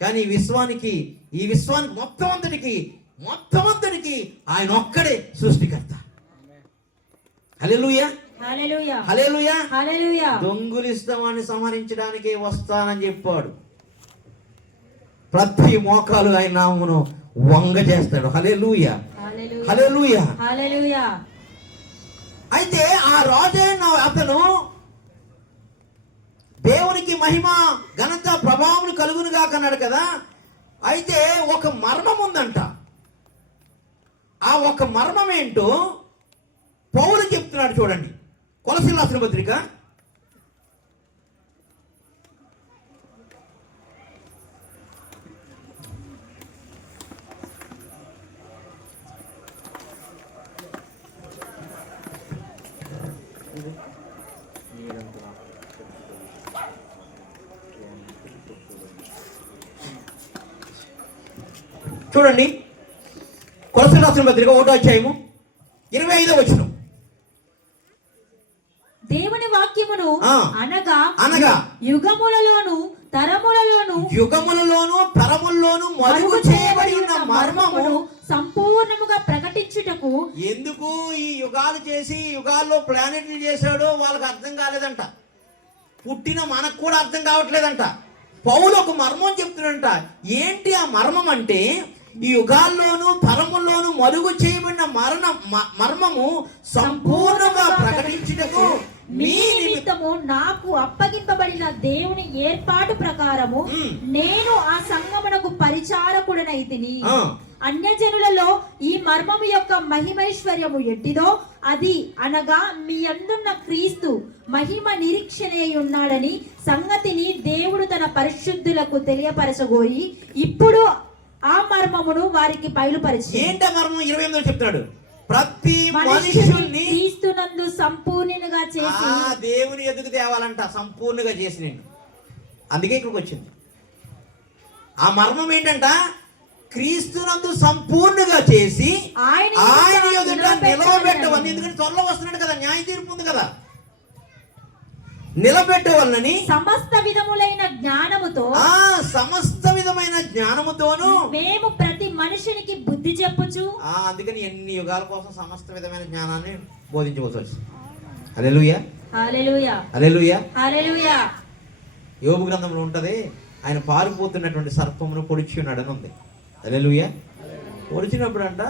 కానీ ఈ విశ్వానికి మొత్తం అంతటికి ఆయన ఒక్కడే సృష్టికర్త. హల్లెలూయా, హల్లెలూయా, హల్లెలూయా. హల్లెలూయా. దొంగిలిస్తామని సంహరించడానికి వస్తానని చెప్పాడు. ప్రతి మోకాలు ఆయన నామమును వంగ చేస్తాడు. హల్లెలూయా, హల్లెలూయా, హల్లెలూయా, హల్లెలూయా. అయితే ఆ రాజైన అతను దేవునికి మహిమ ఘనత ప్రభావం కలుగును గాక అన్నాడు కదా. అయితే ఒక మర్మం ఉందంట. ఆ ఒక మర్మం ఏంటో పౌలు చెప్తున్నాడు చూడండి. కొలస్సీయులకు రాసిన పత్రిక 1:25. దేవుని వాక్యమును అనగా అనగా యుగములలోను తరములలోను మరుగు చేయబడి ఉన్న మర్మమును సంపూర్ణముగా ప్రకటించుటకు. ఎందుకు ఈ యుగాలు చేసి యుగాల్లో ప్లానెట్లు చేశాడో వాళ్ళకి అర్థం కాలేదంట. పుట్టిన మనకు కూడా అర్థం కావట్లేదంట. పౌలు ఒక మర్మం చెప్తున్నాడంట. ఏంటి ఆ మర్మం అంటే, ఈ యుగాల్లోను తరముల్లోను మరుగు చేయబడిన మర్మము సంపూర్ణంగా ప్రకటించుటకు మీ నిమిత్తము నాకు అప్పగింపబడిన దేవుని ఏర్పాటు ప్రకారము నేను ఆ సంగమునకు పరిచారకుడనైతిని. అన్యజనులలో ఈ మర్మము యొక్క మహిమైశ్వర్యము ఎట్టిదో అది అనగా మీ యందున్న క్రీస్తు మహిమ నిరీక్షణే ఉన్నాడని సంగతిని దేవుడు తన పరిశుద్ధులకు తెలియపరచగోరి ఇప్పుడు ఆ మర్మమును వారికి బయలుపరిచి. ఏంటి మర్మం? 28 చెప్తాడు. ప్రతి మనుషుల్ని క్రీస్తునందు సంపూర్ణంగా చేసి దేవుని ఎదుగు తేవాలంట. సంపూర్ణంగా చేసి నేను అందుకే ఇక్కడికి వచ్చింది. ఆ మర్మం ఏంటంట? క్రీస్తునందు సంపూర్ణంగా చేసి ఆయన ఎదుట నిలవబెట్టవని. ఎందుకంటే త్వరలో వస్తున్నాడు కదా, న్యాయ తీర్పు ఉంది కదా. నిలబెట్టవలని సమస్త విధములైన జ్ఞానముతోను మేము ప్రతి మనుషునికి బుద్ధి చెప్పుచు. అందుకని ఎన్ని యుగాల కోసం సమస్త విధమైన జ్ఞానాన్ని బోధించవలసి వచ్చింది. హల్లెలూయా, హల్లెలూయా, హల్లెలూయా, హల్లెలూయా. యోబు గ్రంథంలో ఉంటది, ఆయన పారిపోతున్నటువంటి సర్పమును పొడిచి ఉన్నాడని ఉంది. హల్లెలూయా. పొడిచినప్పుడు అంట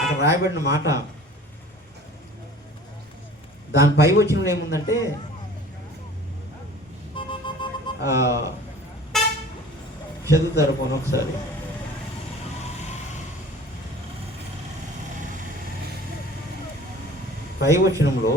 అక్కడ రాయబడిన మాట, దాని పై వచ్చిన ఏముందంటే, చదువుతారు పోను ఒకసారి. పై వచనంలో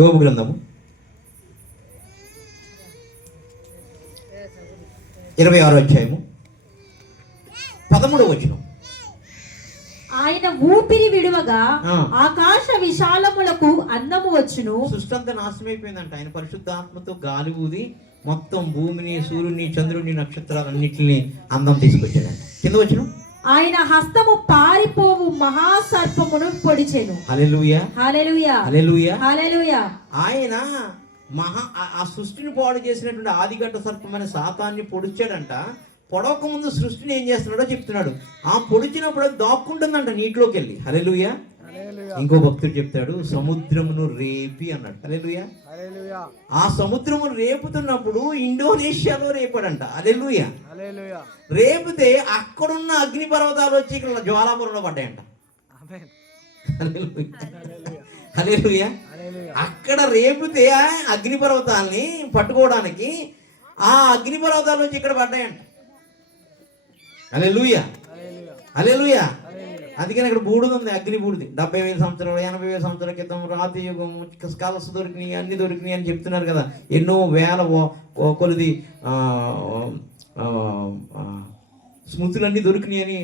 యోబు గ్రంథము 26వ అధ్యాయము 13వ వచనం. ఆయన ఊపిరి విడువగా ఆకాశ విశాలములకు అందము వచ్చును. సృష్టి అంతా నాశనమైపోయిందంట. ఆయన పరిశుద్ధాత్మతో గాలి ఊది మొత్తం భూమిని, సూర్యుని, చంద్రుని, నక్షత్రాలన్నిటిని అందం తీసుకొచ్చాడు. కింద వచనం, ఆయన హస్తము పారిపోవు మహాసర్పమును పొడిచెను. హల్లెలూయా, హల్లెలూయా, హల్లెలూయా, హల్లెలూయా. ఆయన ఆ సృష్టిని పాడు చేసినటువంటి ఆదిగంట సర్పమైన సాతాన్ని పొడిచాడంట. పొడవక ముందు సృష్టిని ఏం చేస్తున్నాడో చెప్తున్నాడు. ఆ పొడిచినప్పుడు అది దాక్కుంటుందంట నీటిలోకి వెళ్ళి. హల్లెలూయా, ఇంకో భక్తుడు చెప్తాడు, సముద్రమును రేపి అన్నాడు. హల్లెలూయా. ఆ సముద్రమును రేపుతున్నప్పుడు ఇండోనేషియాలో రేపాడంట. హల్లెలూయా. రేపితే అక్కడున్న అగ్ని పర్వతాలు వచ్చి ఇక్కడ జ్వాలాపురంలో పడ్డాయంట. హల్లెలూయా. అక్కడ రేపితే అగ్ని పర్వతాల్ని పట్టుకోవడానికి ఆ అగ్ని పర్వతాలు వచ్చి ఇక్కడ పడ్డాయంట. హల్లెలూయా. హల్లెలూయా. అందుకని ఇక్కడ బూడిద ఉంది, అగ్ని బూడిది. 70,000 సంవత్సరాలు 80,000 సంవత్సరాల క్రితం రాతి యుగం స్కాలర్స్ దొరికినాయి, అన్ని దొరికినాయి అని చెప్తున్నారు కదా. ఎన్నో వేల కొలది స్మృతులన్నీ దొరికినాయి అని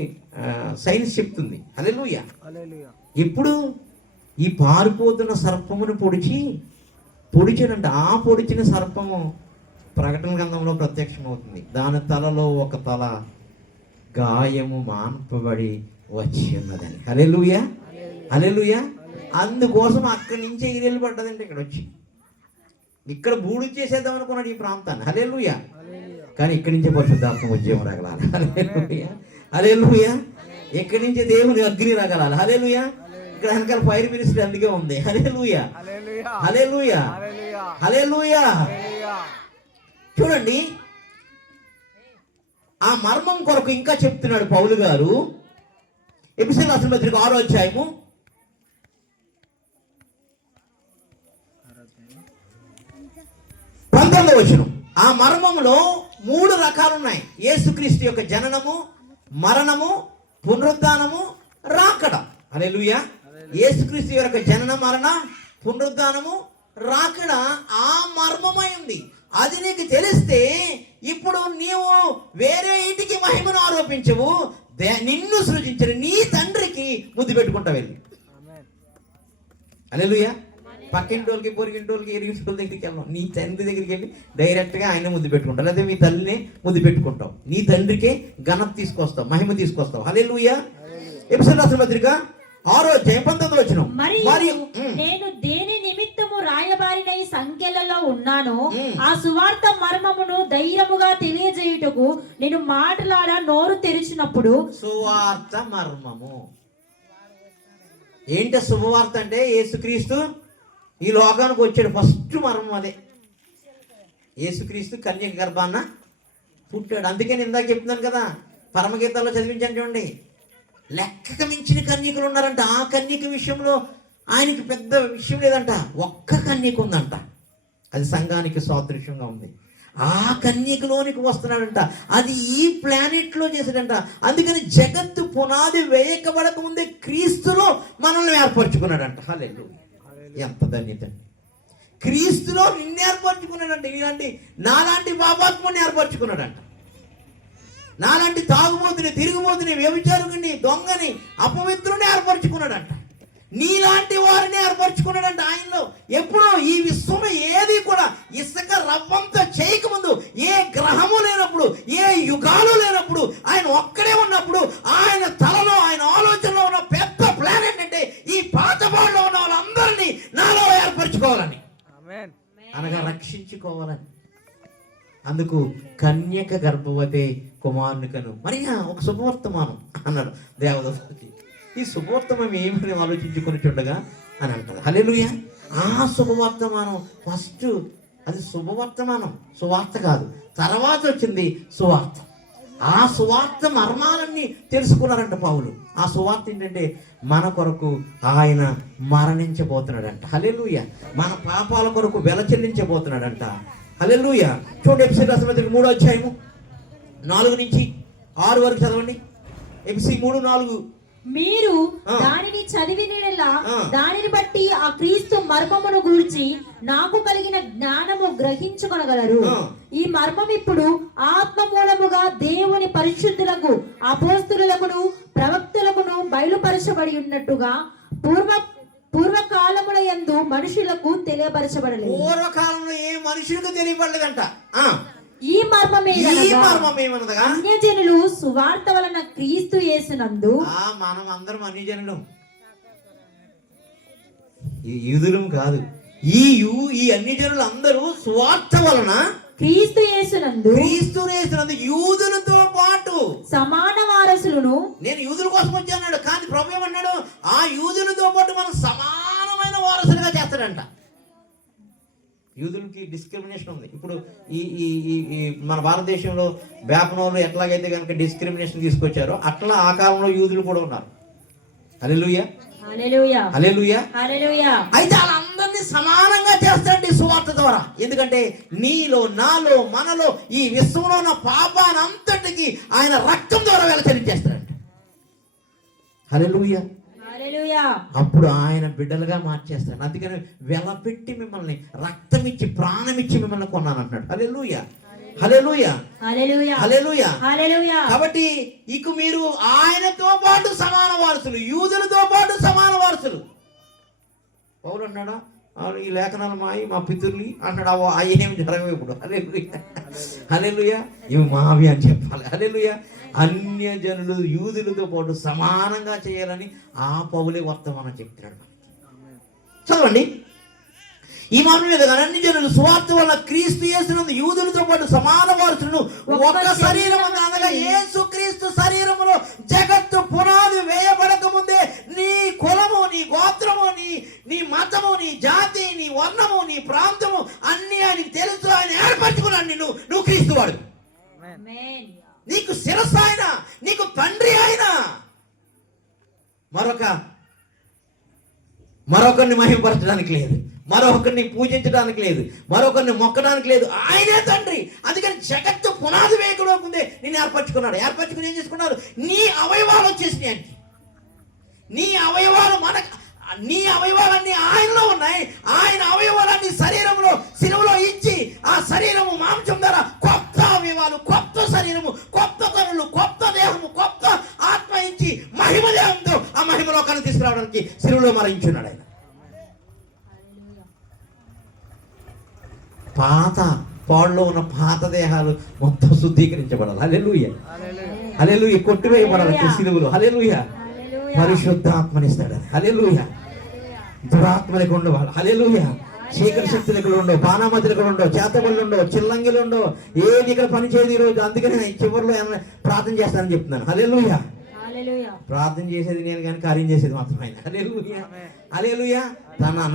సైన్స్ చెప్తుంది. హల్లెలూయా. ఇప్పుడు ఈ పారిపోతున్న సర్పమును పొడిచాడంట. ఆ పొడిచిన సర్పము ప్రకటన గ్రంథంలో ప్రత్యక్షమవుతుంది. దాని తలలో ఒక తల గాయము మాన్పబడి వచ్చి ఉన్నదని. హల్లెలూయా. హల్లెలూయా. అందుకోసం అక్కడి నుంచి ఎగిరెళ్ళి పడ్డదంటే ఇక్కడ వచ్చి ఇక్కడ బూడు చేసేద్దాం అనుకున్నాడు ఈ ప్రాంతాన్ని. హల్లెలూయా. కానీ ఇక్కడి నుంచే పరిశుద్ధాత్మ ఉద్యమం రగలాలి. హల్లెలూయా. హల్లెలూయా. ఇక్కడి నుంచే దేవుని అగ్ని రగలాలి. హల్లెలూయా. ఇక్కడ వెనకాల ఫైర్ మినిస్ట్రీ అందుకే ఉంది. హల్లెలూయా. హల్లెలూయా. హల్లెలూయా. చూడండి, ఆ మర్మం కొరకు ఇంకా చెప్తున్నాడు పౌలు గారు. ఎఫెసీయులకు రాసిన పత్రిక 6వ అధ్యాయము 19వ వచనం. ఆ మర్మంలో 3 రకాలు ఉన్నాయి. యేసుక్రీస్తు యొక్క జననము, మరణము, పునరుద్ధానము, రాకడ. హల్లెలూయా. యేసుక్రీస్తు యొక్క జనన, మరణ, పునరుద్ధానము, రాకడ ఆ మర్మమై ఉంది. అది నీకు తెలిస్తే ఇప్పుడు నీవు వేరే ఇంటికి మహిమను ఆరోపించవు, నిన్ను సృజించిన నీ తండ్రికి ముద్దు పెట్టుకుంటావు వెళ్ళి. హల్లెలూయా. పక్కింటోళ్ళకి, పొరిగింటోళ్ళకి, ఎరిగింటోళ్ళ దగ్గరికి వెళ్ళాం. నీ తండ్రి దగ్గరికి వెళ్ళి డైరెక్ట్గా ఆయన ముద్దు పెట్టుకుంటావు, లేదా మీ తల్లినే ముద్దు పెట్టుకుంటావు. నీ తండ్రికే ఘనత తీసుకొస్తావు, మహిమ తీసుకొస్తావు. హల్లెలూయా. ఎఫెసీయులకు రాసిన పత్రిక 6వ అధ్యాయం 19వ వచనం. మరియు నేను దేని నిమిత్తము రాయబారిన ఈ సంఖ్యలలో ఉన్నానో ఆ సువార్త మర్మమును ధైర్యముగా తెలియజేయుటకు నేను మాట్లాడ నోరు తెరిచినప్పుడు. సువార్త మర్మము ఏంటి? శుభవార్త అంటే యేసుక్రీస్తు ఈ లోకానికి వచ్చాడు. ఫస్ట్ మర్మం అదే. యేసుక్రీస్తు కన్యక గర్భాన పుట్టాడు. అందుకే నేను ఇందాక చెప్తున్నాను కదా, పరమగీతాల్లో చదివించాను చూడండి. లెక్కకు మించిన కన్యకులు ఉన్నారంట. ఆ కన్యక విషయంలో ఆయనకి పెద్ద విషయం లేదంట. ఒక్క కన్యక ఉందంట. అది సంఘానికి సాదృశ్యంగా ఉంది. ఆ కన్యకలోనికి వస్తున్నాడంట. అది ఈ ప్లానెట్లో చేశాడంట. అందుకని జగత్తు పునాది వేయకబడక ముందే క్రీస్తులో మనల్ని ఏర్పరచుకున్నాడంట. హల్లెలూయా. ఎంత ధన్యత! క్రీస్తులో నిన్ను ఏర్పరచుకున్నాడంట. ఇలాంటి నాలాంటి పాపాత్ముని ఏర్పరచుకున్నాడంట. నాలాంటి తాగుబోతుని, తిరుగుబోతుని, వ్యభిచారకుని, దొంగని, అపవిత్రుని ఏర్పరచుకున్నాడంట. నీలాంటి వారిని ఏర్పరచుకున్నాడంట ఆయనలో. ఎప్పుడో ఈ విశ్వం ఏది కూడా ఇసుక రవ్వంతో చేయకముందు, ఏ గ్రహము లేనప్పుడు, ఏ యుగాలు లేనప్పుడు, ఆయన ఒక్కడే ఉన్నప్పుడు ఆయన తలలో, ఆయన ఆలోచనలో ఉన్న పెద్ద ప్లాన్ ఏంటంటే ఈ పాతబాడులో ఉన్న వాళ్ళందరినీ నాలో ఏర్పరచుకోవాలని, అనగా రక్షించుకోవాలని. అందుకు కన్యక గర్భవతి కుమారుని కను. మరి ఒక శుభవర్తమానం అన్నాడు దేవదూతకి. ఈ శుభవర్తమానం ఏమని ఆలోచించుకొని చూడగా అని అంటారు. హల్లెలూయా. ఆ శుభవర్తమానం ఫస్ట్ అది శుభవర్తమానం, సువార్త కాదు. తర్వాత వచ్చింది సువార్త. ఆ సువార్త మర్మాలన్నీ తెలుసుకున్నారంట పౌలు. ఆ సువార్త ఏంటంటే మన కొరకు ఆయన మరణించబోతున్నాడంట. హల్లెలూయా. మన పాపాల కొరకు వెల చెల్లించబోతున్నాడంట. హల్లెలూయా. చూడండి, ఎఫెసీయులకు రాసిన పత్రిక 3వ అధ్యాయము 4 నుంచి 6 వరకు చదవండి. ఎఫెసీ 3:4. మీరు దానిని చదివినలా దానిని బట్టి ఆ క్రీస్తు మర్మమును గూర్చి నాకు కలిగిన జ్ఞానము గ్రహించుకొనగలరు. ఈ మర్మం ఇప్పుడు ఆత్మ మూలముగా దేవుని పరిశుద్ధులకు, అపోస్తలులకును, ప్రవక్తలకును బయలుపరచబడి ఉన్నట్టుగా పూర్వకాలముల యందు మనుషులకు తెలియపరచబడలేదు. పూర్వకాలంలో ఏ మనుషులకు తెలియబడలేదంట. ఈ మర్మమేమనగా అన్యజనులు సువార్త వలన క్రీస్తు యేసునందు. మనం అందరం అన్యజనులు, యూదులం కాదు. ఈ అన్యజనులు అందరూ సువార్త వలన క్రీస్తు యేసునందు యూదులతో పాటు సమాన వారసులను. నేను యూదుల కోసం వచ్చాను కానీ ప్రభు ఏమన్నాడు, ఆ యూదులతో పాటు మనం సమానమైన వారసులుగా చేస్తాడంట. యూదులకి డిస్క్రిమినేషన్ ఉంది. ఇప్పుడు ఈ ఈ మన భారతదేశంలో బ్యాపనోళ్ళు ఎట్లాగైతే కనుక డిస్క్రిమినేషన్ తీసుకొచ్చారో అట్లా ఆ కాలంలో యూదులు కూడా ఉన్నారు. హల్లెలూయా, హల్లెలూయా, హల్లెలూయా, హల్లెలూయా. అయితే వాళ్ళందరినీ సమానంగా చేస్తాడు ఈ సువార్త ద్వారా. ఎందుకంటే నీలో, నాలో, మనలో, ఈ విశ్వంలో ఉన్న పాపానంతటికి ఆయన రక్తం ద్వారా వెలచరించేస్తాడంట. హల్లెలూయా, హల్లెలూయా. అప్పుడు ఆయన బిడ్డలుగా మార్చేస్తాడు. అందుకని వెలపెట్టి మిమ్మల్ని, రక్తం ఇచ్చి, ప్రాణం ఇచ్చి మిమ్మల్ని కొన్నాను అంటున్నాడు. హల్లెలూయా, హల్లెలూయా, హల్లెలూయా, హల్లెలూయా, హల్లెలూయా. కాబట్టి ఇక మీరు ఆయనతో పాటు సమాన వారసులు, యూదులతో పాటు సమాన వారసులు. పౌలు అన్నాడా, ఈ లేఖనాలు మా పితరులు అన్నాడు. అయ్యేం జరగవు ఇప్పుడు. హల్లెలూయా, హల్లెలూయా, ఇవి మావి అని చెప్పాలి. హల్లెలూయా. అన్యజనులు యూదులతో పాటు సమానంగా చేయాలని ఆ పౌలే వర్తమానం చెప్తున్నాడు. చదవండి. ఈ మాట మీద అన్యజనులు సువార్త వల్ల క్రీస్తు యేసునందు యూదులతో పాటు సమాన వారసులను ఒక శరీరం అనగా యేసు క్రీస్తు శరీరములో జగత్తు పునాది వేయబడక ముందే నీ కులము, నీ గోత్రము, నీ మతము, నీ జాతి, నీ వర్ణము, నీ ప్రాంతము అన్ని ఆయనకి తెలుసు. ఆయన ఏర్పరచుకున్నాడు నిన్ను. నువ్వు క్రీస్తు వాడు. నీకు శిరస్సు ఆయన, నీకు తండ్రి ఆయన. మరొకరిని మహిమపరచడానికి లేదు, మరొకరిని పూజించడానికి లేదు, మరొకరిని మొక్కడానికి లేదు. ఆయనే తండ్రి. అందుకని జగత్తు పునాది వేయకుండా ముందే నిన్ను ఏర్పరచుకున్నాడు. ఏర్పరచుకుని ఏం చేసుకున్నారు? నీ అవయవాలు వచ్చేసినాయి అంటే. నీ అవయవాలన్నీ ఆయనలో ఉన్నాయి. ఆయన అవయవాలన్నీ శరీరంలో సిలువలో ఇచ్చి ఆ శరీరము మాంసం ద్వారా కొత్త అవయవాలు, కొత్త శరీరము, కొత్త కనులు, కొత్త దేహము, కొత్త ఆత్మ ఇచ్చి మహిమ దేహంతో ఆ మహిమలోకాన్ని తీసుకురావడానికి సిలువలో మరణించున్నాడు ఆయన. పాత పాడులో ఉన్న పాత దేహాలు మొత్తం శుద్ధీకరించబడాలి. హల్లెలూయా, హల్లెలూయా. కొట్టివేయబడాలి సిలువలో. హల్లెలూయా. పరిశుద్ధాత్మనిస్తాడు. హల్లెలూయా. దురాత్మలకు ఉండవు. హల్లెలూయా. చీకటి శక్తులకు ఉండవు, బాణామతులకు ఉండవు, చేతబడులు ఉండవు, చిల్లంగిలు ఉండవు. ఏది ఇక్కడ పని చేయదు ఈరోజు. అందుకని చివరిలో ఏమైనా ప్రార్థన చేస్తానని చెప్తున్నాను. హల్లెలూయా. ప్రార్థన చేసేది నేను కానీ కార్యం చేసేది మాత్రం ఆయన. హల్లెలూయా, హల్లెలూయా.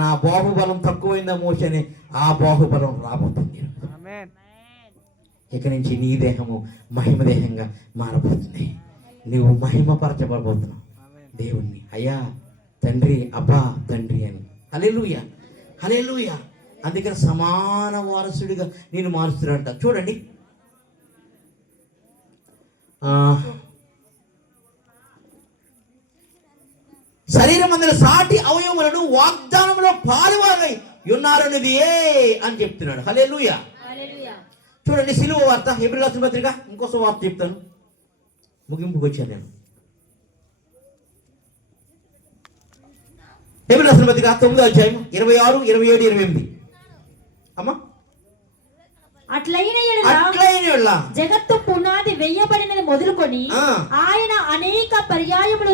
నా బాహుబలం తక్కువైందా మోసని ఆ బాహుబలం రాబోతుంది. ఇక నుంచి నీ దేహము మహిమ దేహంగా మారబోతుంది. నువ్వు మహిమపరచబడబోతున్నావు దేవుణ్ణి. అయ్యా తండ్రి, అబ్బా తండ్రి అని. హల్లెలూయా, హల్లెలూయా. అందుకని సమాన వారసుడిగా నేను మారుస్తున్నాడంట. చూడండి, శరీరం అందరి సాటి అవయవములను వాగ్దానంలో పాలువారై ఉన్నారన్నది అని చెప్తున్నాడు. హల్లెలూయా. చూడండి, సిలువ వార్త, హెబ్రీయులకు రాసిన పత్రిక, ఇంకోసం వార్త చెప్తాను, ముగింపుకి వచ్చాను నేను. హెబ్రీయులకు రాసిన పత్రిక 9వ అధ్యాయం 26, 27, 28. అమ్మా, అట్లైన జగత్తు పునాది వేయబడినది మొదలుకొని ఆయన అనేక పర్యాయములు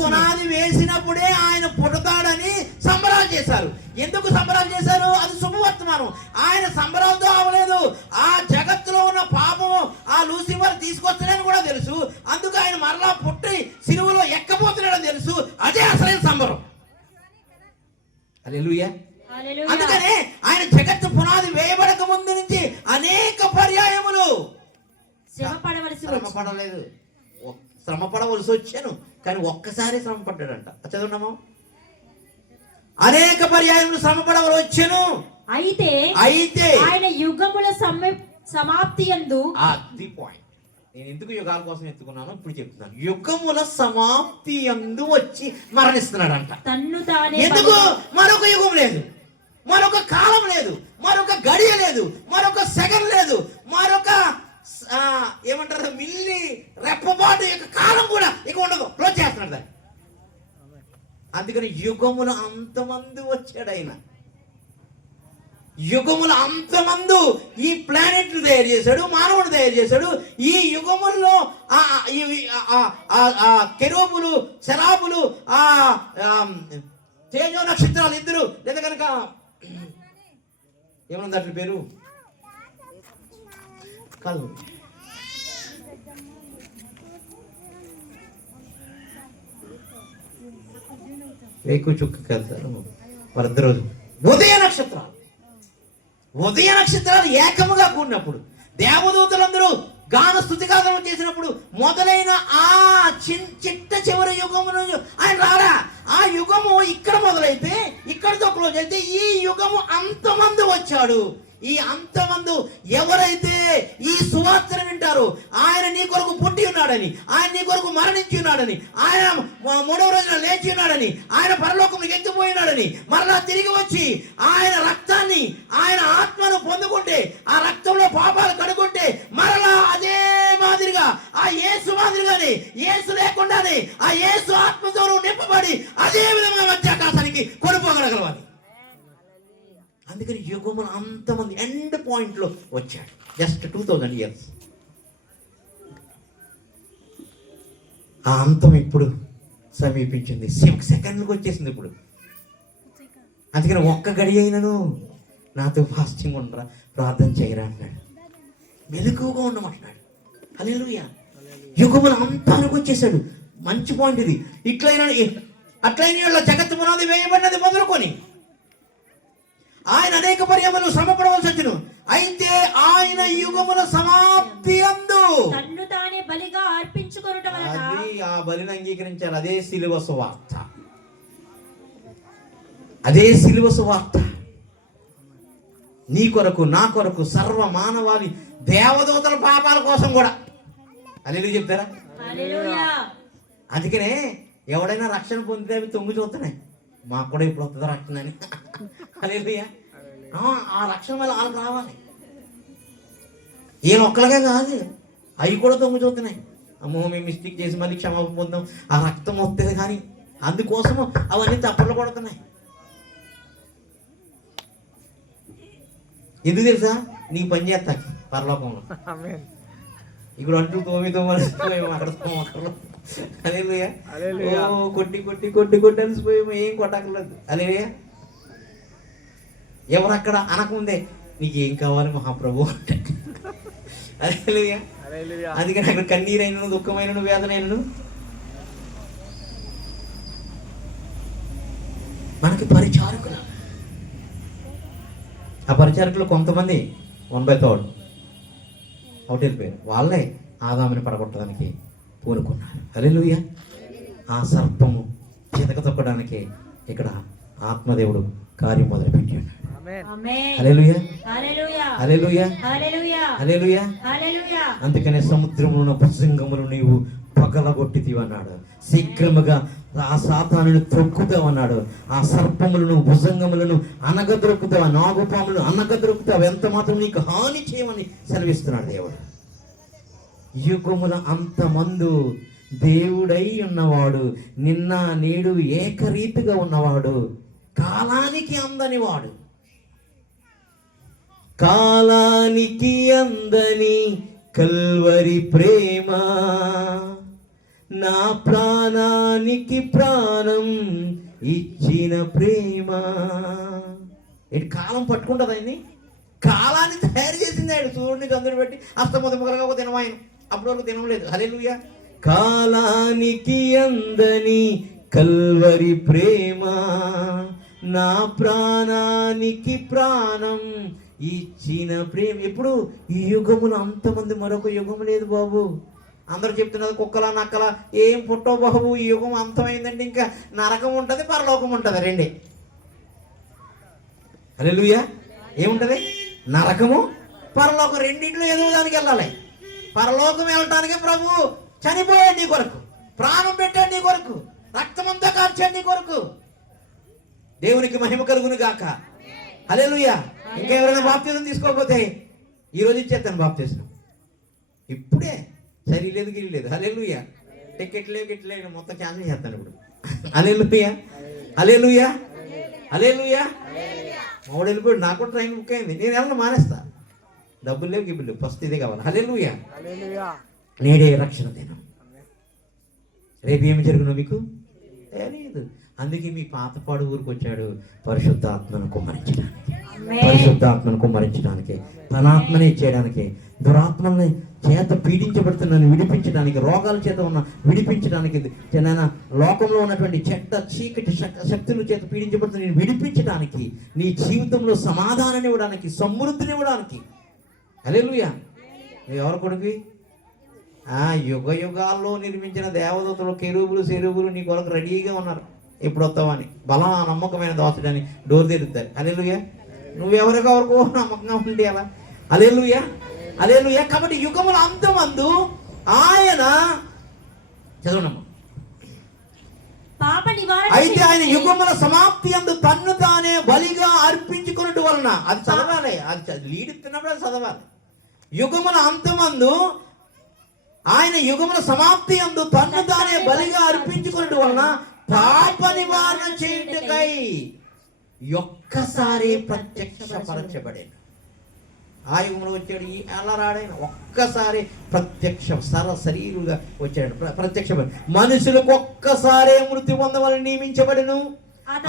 పునాది వేసినప్పుడే ఆయన పుడతాడని సంబరాలు చేశారు. ఎందుకు సంబరాలు చేశారు? అది శుభవర్తమానం. ఆయన సంబరాలతో అవలేదు. ఆ జగత్తులో ఉన్న పాపము ఆ లూసిఫర్ తీసుకొస్తాడని కూడా తెలుసు. అందుకు ఆయన మరలా పుట్టి సిలువలో ఎక్కబోతున్నాడని తెలుసు. అదే అసలైన సంబరం. హల్లెలూయా. అందుకనే ఆయన జగత్తు పునాది వేయబడక ముందు నుంచి అనేక పర్యాయములు శ్రమ పడవలసి వచ్చాను, కానీ ఒక్కసారి శ్రమ పడ్డాడంట. చదువున్నామా? అనేక పర్యాయములు శ్రమ పడవలు వచ్చాను. అయితే ఆయన యుగముల సమాప్తి యందు, అది పాయింట్. నేను ఎందుకు యుగాల కోసం ఎత్తుకున్నాను ఇప్పుడు చెప్తున్నాను. యుగముల సమాప్తి యందు వచ్చి మరణిస్తున్నాడంట. తన్ను తానే. ఎందుకు? మరొక యుగం లేదు, మరొక కాలం లేదు, మరొక గడియ లేదు, మరొక సెకండ్ లేదు, మరొక ఏమంటారు మిల్లి రెప్పబాటు యొక్క కాలం కూడా ఇక ఉండదు. క్లోజ్ చేస్తున్నాడు దాన్ని. అందుకని యుగముల అంతమంది వచ్చాడు ఆయన. యుగముల అంతమందు ఈ ప్లానెట్ తయారు చేశాడు, మానవుడు తయారు చేశాడు. ఈ యుగముల్లో కెరూబులు, శరాబులు, తేజో నక్షత్రాలు ఇద్దరు, లేదా కనుక ఏమన్నా అట్ల పేరు కాదు, వేకు చుక్క కలుతారు వరద రోజు ఉదయ నక్షత్రాలు, ఉదయ నక్షత్రాలు ఏకముగా కూడినప్పుడు దేవదూతలందరూ గాన స్తుతిగానం చేసినప్పుడు మొదలైన ఆ చిట్ట చివరి యుగమును ఆయన రారా. ఆ యుగము ఇక్కడ మొదలైతే ఇక్కడితో క్లోజ్ అయితే ఈ యుగము అంతమంది వచ్చాడు. ఈ అంతమంది ఎవరైతే ఈ సువార్తను వింటారో, ఆయన నీ కొరకు పుట్టి ఉన్నాడని, ఆయన నీ కొరకు మరణించి ఉన్నాడని, ఆయన 3వ రోజున లేచి ఉన్నాడని, ఆయన పరలోకంలోకి ఎత్తిపోయినాడని, మరలా తిరిగి వచ్చి ఆయన రక్తాన్ని, ఆయన ఆత్మను పొందుకుంటే, ఆ రక్తంలో పాపాలు కడుకుంటే మరలా అదే మాదిరిగా ఆ యేసు మాదిరిగానే, యేసు లేకుండానే ఆ యేసు ఆత్మతో నింపబడి అదే విధంగా మధ్యాకాశానికి కొనుక్కోగలగలవాలి. అందుకని యుగములు అంతమంది ఎండ్ పాయింట్లో వచ్చాడు. Just 2000 years. ఆ అంతం ఇప్పుడు సమీపించింది. సెకండ్లకు వచ్చేసింది ఇప్పుడు. అందుకని ఒక్క గడి అయినను నాతో ఫాస్టింగ్ ఉండరా, ప్రార్థన చేయరా అన్నాడు. మెలకువగా ఉండమంటున్నాడు. హల్లెలూయా. యుగములు అంతానికి వచ్చేసాడు. మంచి పాయింట్ ఇది. అట్లయిన జగత్తు పునాది వేయబడినది మొదలుకొని ఆయన అనేక పర్యాయములు శ్రమపడవలసి వచ్చును. అయితే ఆయన యుగముల సమాప్తి అందు తన్ను తానే బలిగా అర్పించుకొనుట వలన ఆ బలిని అంగీకరించాలి. అదే సిలువ సువార్త, అదే సిలువ సువార్త. నీ కొరకు, నా కొరకు, సర్వ మానవాళి దేవదూతల పాపాల కోసం కూడా. హల్లెలూయా చెప్తారా? హల్లెలూయా. అందుకనే ఎవడైనా రక్షణ పొందితే అవి తొంగి చూస్తున్నాయి, మాకు కూడా ఇప్పుడు వస్తుందా రక్షణ అని. హల్లెలూయా. ఆ రక్షణ వల్ల వాళ్ళకి రావాలి. ఏం ఒక్కలుగా కాదు, అవి కూడా తొంగి చూస్తున్నాయి. అమ్మో మేము మిస్టేక్ చేసి మళ్ళీ క్షమాపణ పొందాం, ఆ రక్తం వస్తుంది కానీ అందుకోసము అవన్నీ తప్పట్లు కొడుతున్నాయి. ఎందుకు తెలుసా? నీకు పని చేస్తా పరలోకంలో. ఇప్పుడు అంటూ తోమిపోయాము అక్కడ హల్లెలూయా. కొట్టి కొట్టి కొట్టి కొట్టి అలసిపోయాము, ఏం కొట్టకలేదు. హల్లెలూయా. ఎవరు అక్కడ అనకముందే నీకు ఏం కావాలి మహాప్రభు అంటే. హల్లెలూయా. అందుకని అక్కడ కన్నీరైనను, దుఃఖమైనను, వేదనైనను మనకి పరిచారకులు. ఆ పరిచారకులు కొంతమంది 1/3 అవుట్ వెళ్ళిపోయారు. వాళ్ళే ఆదాముని పడగొట్టడానికి పూనుకున్నారు. హల్లెలూయా. ఆ సర్పము చితక తొక్కడానికి ఇక్కడ ఆత్మదేవుడు కార్యం మొదలుపెట్టి ఉన్నాడు. హల్లెలూయా. హల్లెలూయా. హల్లెలూయా. హల్లెలూయా. అందుకనే సముద్రమును భుజంగములు నీవు పగలగొట్టితివి అన్నాడు. శీఘ్రముగా ఆ సాతానుని త్రొక్కుతావు అన్నాడు. ఆ సర్పములను, భుజంగములను అనగదొరుకుతావు, నాగుపాములను అనగదొరుకుతావు, ఎంత మాత్రం నీకు హాని చేయమని సెలవిస్తున్నాడు దేవుడు. యుగముల అంతమందు దేవుడై ఉన్నవాడు, నిన్న నేడు ఏకరీతిగా ఉన్నవాడు, కాలానికి అందని వాడు. కాలానికి అందని కల్వరి ప్రేమ, నా ప్రాణానికి ప్రాణం ఇచ్చిన ప్రేమ. ఏంటి కాలం పట్టుకుంటుంది ఆయన్ని? కాలాన్ని తయారు చేసింది ఆయన. సూర్యుడిని చంద్రుని పెట్టి అస్తమొదముగా ఒక దినం ఆయన, అప్పటి వరకు దినం లేదు. హల్లెలూయా. కాలానికి అందని కల్వరి ప్రేమ, నా ప్రాణానికి ప్రాణం ఇచ్చిన ప్రేమ. ఎప్పుడు ఈ యుగములు అంతమంది, మరొక యుగం లేదు బాబు. అందరూ చెప్తున్నారు కుక్కలా నక్కలా ఏం పుట్టో బాబు, ఈ యుగం అంతమైందంటే ఇంకా నరకం ఉంటుంది, పరలోకం ఉంటుంది, రెండే. హల్లెలూయా. ఏముంటది? నరకము, పరలోకం, రెండింటిలో ఏదో దానికి వెళ్ళాలి. పరలోకం వెళ్ళటానికి ప్రభు చనిపోయాడు నీ కొరకు, ప్రాణం పెట్టాడు నీ కొరకు, రక్తమంతా కార్చాడు నీ కొరకు. దేవునికి మహిమ కలుగును గాక. హల్లెలూయా. ఇంకెవరైనా బాప్తిజం తీసుకోకపోతే ఈరోజు ఇచ్చేస్తాను బాప్తిజం. ఇప్పుడే సరి లేదు, గిరి లేదు. హల్లెలూయా. టికెట్ లేవు, గిట్ లేదు, మొత్తం క్యాన్సిల్ చేస్తాను ఇప్పుడు. హల్లెలూయా. హల్లెలూయా. హల్లెలూయా. మావాడు వెళ్ళిపోయాడు, నాకు కూడా ట్రైన్ బుక్ అయింది, నేను వెళ్ళను, మానేస్తా. డబ్బులు లేవు, గిబ్బులు లేవు, ఫస్ట్ ఇదే కావాలి. హల్లెలూయా. నేడే రక్షణ దినం. రేపు ఏమి జరుగునో మీకు తెలియదు. అందుకే మీ పాతపాడు ఊరికి వచ్చాడు పరిశుద్ధాత్మను కుమ్మరించడానికి. పరిశుద్ధాత్మను కుమ్మరించడానికి, తన ఆత్మని ఇచ్చేయడానికి, దురాత్మల్ని చేత పీడించబడుతున్న విడిపించడానికి, రోగాల చేత ఉన్న విడిపించడానికి, లోకంలో ఉన్నటువంటి చెడ్డ చీకటి శక్తుల చేత పీడించబడుతున్న నేను విడిపించడానికి, నీ జీవితంలో సమాధానాన్ని ఇవ్వడానికి, సమృద్ధిని ఇవ్వడానికి. హల్లెలూయా. నువ్వు ఎవరు కొడుకు? యుగ యుగాల్లో నిర్మించిన దేవదూతలు, కెరూబులు, సెరూబులు నీ కొరకు రెడీగా ఉన్నారు. ఎప్పుడు వస్తావని బలం నమ్మకమైన దోచడని డోర్ తెరుస్తారు. హల్లెలూయా. నువ్వెవరికో నమ్మకంగా ఉండి అలా. హల్లెలూయా, హల్లెలూయా. కాబట్టి యుగముల అంతమందు ఆయన చదవనమ్మా. అయితే ఆయన యుగముల సమాప్తి అందు తన్ను తానే బలిగా అర్పించుకున్నట్టు వలన, అది చదవాలి, అది లీడిస్తున్నప్పుడు అది చదవాలి. యుగముల అంతమందు ఆయన యుగముల సమాప్తి అందు తన్ను తానే బలిగా అర్పించుకున్నట్టు వలన పాప నివారణ చేయుటకై ఒక్కసారి ప్రత్యక్షపరచబడాడు. ఆ యుగంలో వచ్చాడు. ఎలా రాడైన ఒక్కసారి ప్రత్యక్ష శరీరుగా వచ్చాడు. ప్రత్యక్ష మనుషులకు ఒక్కసారే మృతి పొందవాలని నియమించబడను,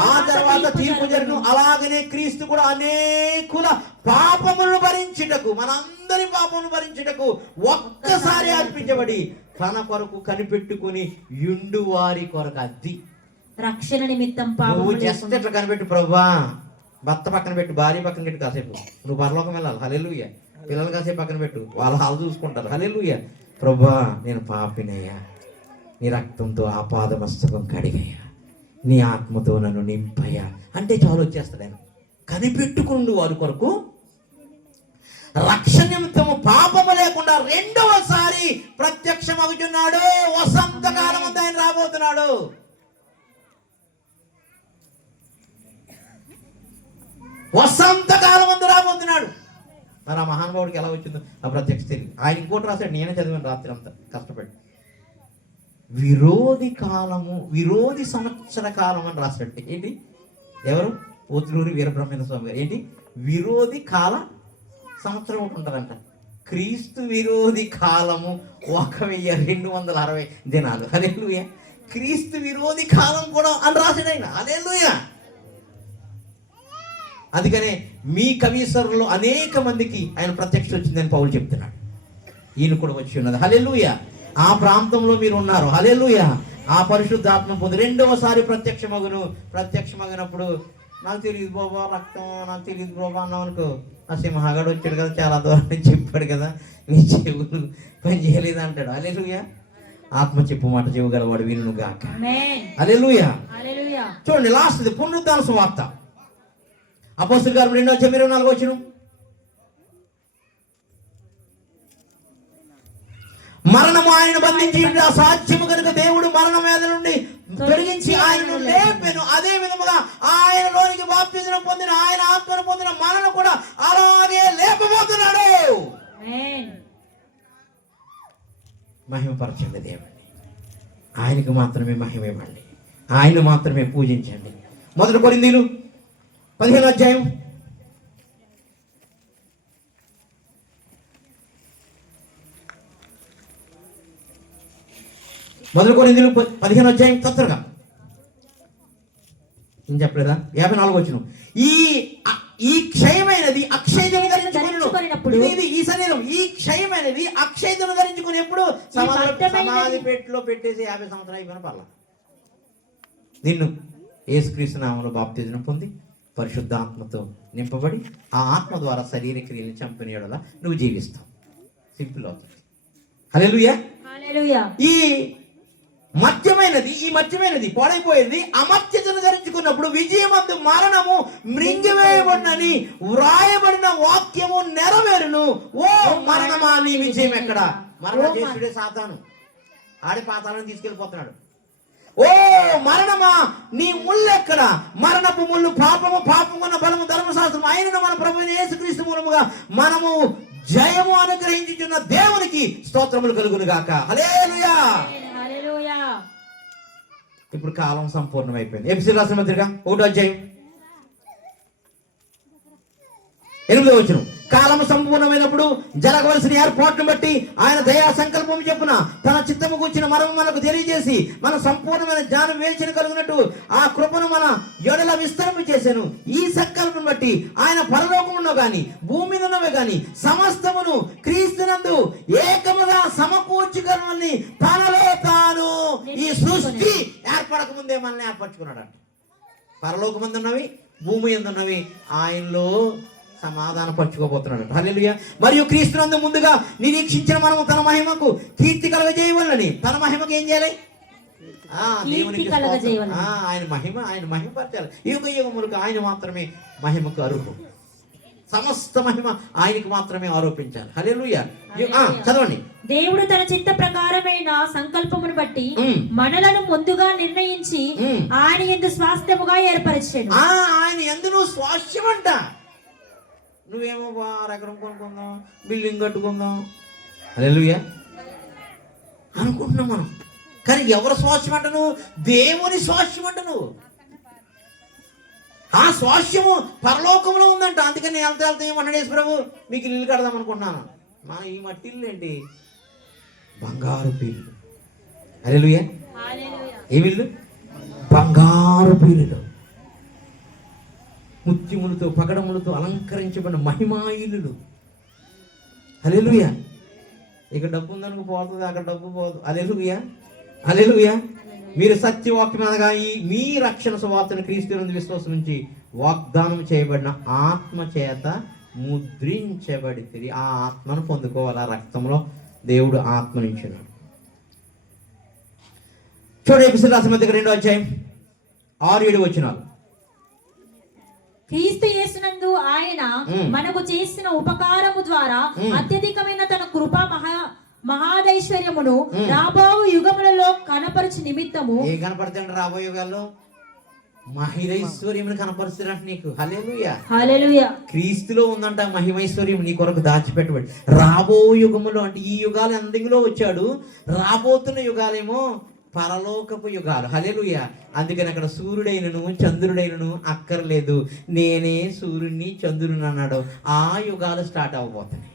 ఆ తర్వాత తీర్పు జరుగును. అలాగనే క్రీస్తు కూడా అనేకుల పాపములను భరించుటకు, మనందరి పాపములను భరించుటకు ఒక్కసారి అర్పించబడి తన కొరకు కనిపెట్టుకుని యుండు వారి కొరకు. అది రక్షణ నిమిత్తం. నువ్వు జస్ట్ ఎట్లా కనిపెట్టు ప్రభువా, భర్త పక్కన పెట్టు, భార్య పక్కన పెట్టు, కాసేపు నువ్వు పరలోకం వెళ్ళాలి. హల్లెలూయా. పిల్లలు కాసేపు పక్కన పెట్టు, వాళ్ళు చూసుకుంటారు. హల్లెలూయా. ప్రభువా నేను పాపినయ్యా, నీ రక్తంతో ఆపాదమస్తకం కడిగయ్యా, నీ ఆత్మతో నన్ను నింపయ్యా అంటే చాలు, వచ్చేస్తాడు ఆయన. కనిపెట్టుకుండు వారి కొరకు రక్షణ నిమిత్తము పాపము లేకుండా రెండవసారి ప్రత్యక్షమవుతున్నాడు. వసంతకాలం అంతా ఆయన రాబోతున్నాడు. వసంతకాలం అంతా రాబోతున్నాడు. మరి ఆ మహానుభావుడికి ఎలా వచ్చిందో ఆ ప్రత్యక్ష తెలియదు. ఆయన ఇంకోటి రాశాడు, నేనే చదివాను రాత్రి అంతా కష్టపడి. విరోధి కాలము, విరోధి సంవత్సర కాలం అని రాశాడు. ఏంటి? ఎవరు? పోతులూరి వీరబ్రహ్మేంద్ర స్వామి గారు. ఏంటి? విరోధి కాల సంవత్సరం ఒకటి ఉంటుందంట. క్రీస్తు విరోధి కాలము 1260 దినాలు. హల్లెలూయా. క్రీస్తు విరోధి కాలం కూడా అని రాశాడు ఆయన. హల్లెలూయా. అందుకనే మీ కవీశ్వరులు అనేక మందికి ఆయన ప్రత్యక్ష వచ్చిందని పౌలు చెప్తున్నాడు. ఈయన కూడా వచ్చి ఉన్నది. హల్లెలూయా. ఆ ప్రాంతంలో మీరు ఉన్నారు. హల్లెలూయా. ఆ పరిశుద్ధాత్మ పొంది రెండవసారి ప్రత్యక్షమగినప్పుడు నాకు తెలియదు బాబా రక్తం, నాకు తెలియదు బాబా అన్నావు అనుకో, ఆ సింహగాడు వచ్చాడు కదా, చాలా దూరం నుంచి చెప్పాడు కదా, నీ చెవులు పని చేయలేదు అంటాడు. హల్లెలూయా. ఆత్మ చెప్పు మాట చెవుగలవాడు వినును గాక. హల్లెలూయా. చూడండి లాస్ట్ పునరుద్ధాన సువార్త, అపోస్తలుల కార్యములు 2:24. మరణము ఆయన బంధించి అసాధ్యము కనుక దేవుడు మరణ వేద నుండి తొలగించి ఆయనను లేపెను. అదే విధముగా ఆయనలోనికి బాప్తిజం పొందిన, ఆయన ఆత్మను పొందిన మనను కూడా అలాగే లేపబోతున్నాడు. మహిమపరచండి దేవుడిని. ఆయనకు మాత్రమే మహిమ ఇవ్వండి, ఆయన మాత్రమే పూజించండి. 1 కొరింథీయులు 15వ అధ్యాయం 1 కొరింథీయులు 15వ అధ్యాయం తొందరగా ఏం చెప్పలేదా? 54వ వచనం. ఈ క్షయమైనది అక్షయతను ధరించుకున్నప్పుడు, ఈ శరీరం ఈ క్షయమైనది అక్షయతను ధరించుకునేప్పుడు సమాధి పెట్టిలో పెట్టేసి 50 సంవత్సరాలు అయిపోయిన పర్లా. నిన్ను యేసుక్రీస్తు నామములో బాప్తిజం పొంది పరిశుద్ధాత్మతో నింపబడి ఆ ఆత్మ ద్వారా శరీర క్రియలను చంపిన యెడల నువ్వు జీవిస్తావు. సింపుల్ అవుతుంది. హల్లెలూయా. ఈ మధ్యమైనది పాడైపోయింది అమర్త్యతను ధరించుకున్నప్పుడు విజయమందు మరణము మృంగివేయబడినని వ్రాయబడిన వాక్యము నెరవేరును. ఓ మరణమా నీ విజయం ఎక్కడ? మరణ చేసుడే సాతాను, ఆడి పాతాలను తీసుకెళ్ళిపోతున్నాడు. ఓ మరణమా నీ ముళ్ళు ఎక్కడ? మరణపు ముళ్ళు పాపమున్న బలము ధర్మశాస్త్రం అయిన మన ప్రభువైన యేసుక్రీస్తు మూలముగా మనము జయము అనుగ్రహించుచున్న దేవునికి స్తోత్రములు కలుగును గాక. హల్లెలూయా. ఇప్పుడు కాలం సంపూర్ణమైపోయింది. ఎఫెసీయులకు రాసిన పత్రిక 1వ అధ్యాయం 8వ వచనం. కాలము సంపూర్ణమైనప్పుడు జరగవలసిన ఏర్పాటును బట్టి ఆయన దయా సంకల్పం చెప్పున తన చిత్తము కూర్చిన మరము మనకు తెలియజేసి మన సంపూర్ణమైన జ్ఞానం వేచిన కలుగునట్టు ఆ కృపను మన ఎడల విస్తరము చేశాను. ఈ సంకల్పం బట్టి ఆయన పరలోకములో గాని భూమి మీద ఉన్నవే గాని సమస్తమును క్రీస్తునందు ఏకముగా సమకూర్చుకొని తనలో తాను ఈ సృష్టి ఏర్పడక ముందే మనల్ని ఏర్పరచుకున్నాడు. పరలోకమందు ఉన్నవి భూమి యందు ఉన్నవి ఆయనలో సమాధాన పరచుకోబోతున్నాడు. హల్లెలూయా. మరియు క్రీస్తునందు ముందుగా నిరీక్షించిన మనము తన మహిమకు కీర్తి కలగజేయవలని, తన మహిమకు ఏం చేయాలి? దేవునికి ఆయన మహిమపరచాలి. యుగ యుగములకు ఆయన మాత్రమే మహిమకు అర్హుడు. సమస్త మహిమ ఆయనకు మాత్రమే ఆరోపించాలి. హల్లెలూయా. చదవండి. దేవుడు తన చిత్త ప్రకారమైన సంకల్పమును బట్టి మనలను ముందుగా నిర్ణయించి ఆయన యందు స్వాస్థ్యముగా ఏర్పరిచాడు. ఆయన యందు నువ్వు స్వాస్థ్యం అంట. నువ్వేమో ఎకరం కొనుక్కుందాం, బిల్డింగ్ కట్టుకుందాం, హల్లెలూయా అనుకుంటున్నాం మనం. కానీ ఎవరు స్వాస్థ్యం అంట? నువ్వు దేవుని స్వాస్థ్యం అంట. నువ్వు ఆ స్వాస్థ్యము పరలోకంలో ఉందంట. అందుకని నేను వెళ్తే ఏమన్నాడు యేసు ప్రభు, మీకు ఇల్లు కడదాం అనుకుంటున్నాను. ఈ మట్టి ఇల్లు ఏంటి? బంగారు పీలు. హల్లెలూయా. ఏమిల్లు? బంగారు పీలులు, ముత్యములతో పగడములతో అలంకరించబడిన మహిమాయిలు. హల్లెలూయా. ఇక్కడ డబ్బు ఉందనుకు పోతుంది, అక్కడ డబ్బు పోదు. హల్లెలూయా. హల్లెలూయా. మీరు సత్యవాక్యం అనగా మీ రక్షణ సువార్తను క్రీస్తునందు విశ్వాసం నుంచి వాగ్దానం చేయబడిన ఆత్మ చేత ముద్రించబడి ఆ ఆత్మను పొందుకోవాలి. ఆ రక్తంలో దేవుడు ఆత్మనించున్నాడు. చూడండి, ఎఫెసీయులకు రాసిన పత్రిక 2వ అధ్యాయం 6-7 వచనాలు. క్రీస్తు యేసునందు ఆయన మనకు చేసిన ఉపకారము ద్వారా అత్యధికమైన తన కృపా మహాదైశ్వర్యమును రాబో యుగములలో కనపరచు నిమిత్తము. ఏ కనపడతాడు రాబో యుగాల్లో? మహిమైశ్వర్యమును కనపరుస్తున్నట్టు నీకు. హల్లెలూయా. హల్లెలూయా. క్రీస్తులో ఉందంట మహిమైశ్వర్యం నీ కొరకు దాచిపెట్టబడి. రాబో యుగములో అంటే ఈ యుగాలు ఎండింగ్లో వచ్చాడు, రాబోతున్న యుగాలేమో పరలోకపు యుగాలు. హల్లెలూయా. అందుకని అక్కడ సూర్యుడైనను చంద్రుడైనను అక్కర్లేదు, నేనే సూర్యుడిని చంద్రుని అన్నాడు. ఆ యుగాలు స్టార్ట్ అవబోతున్నాయి.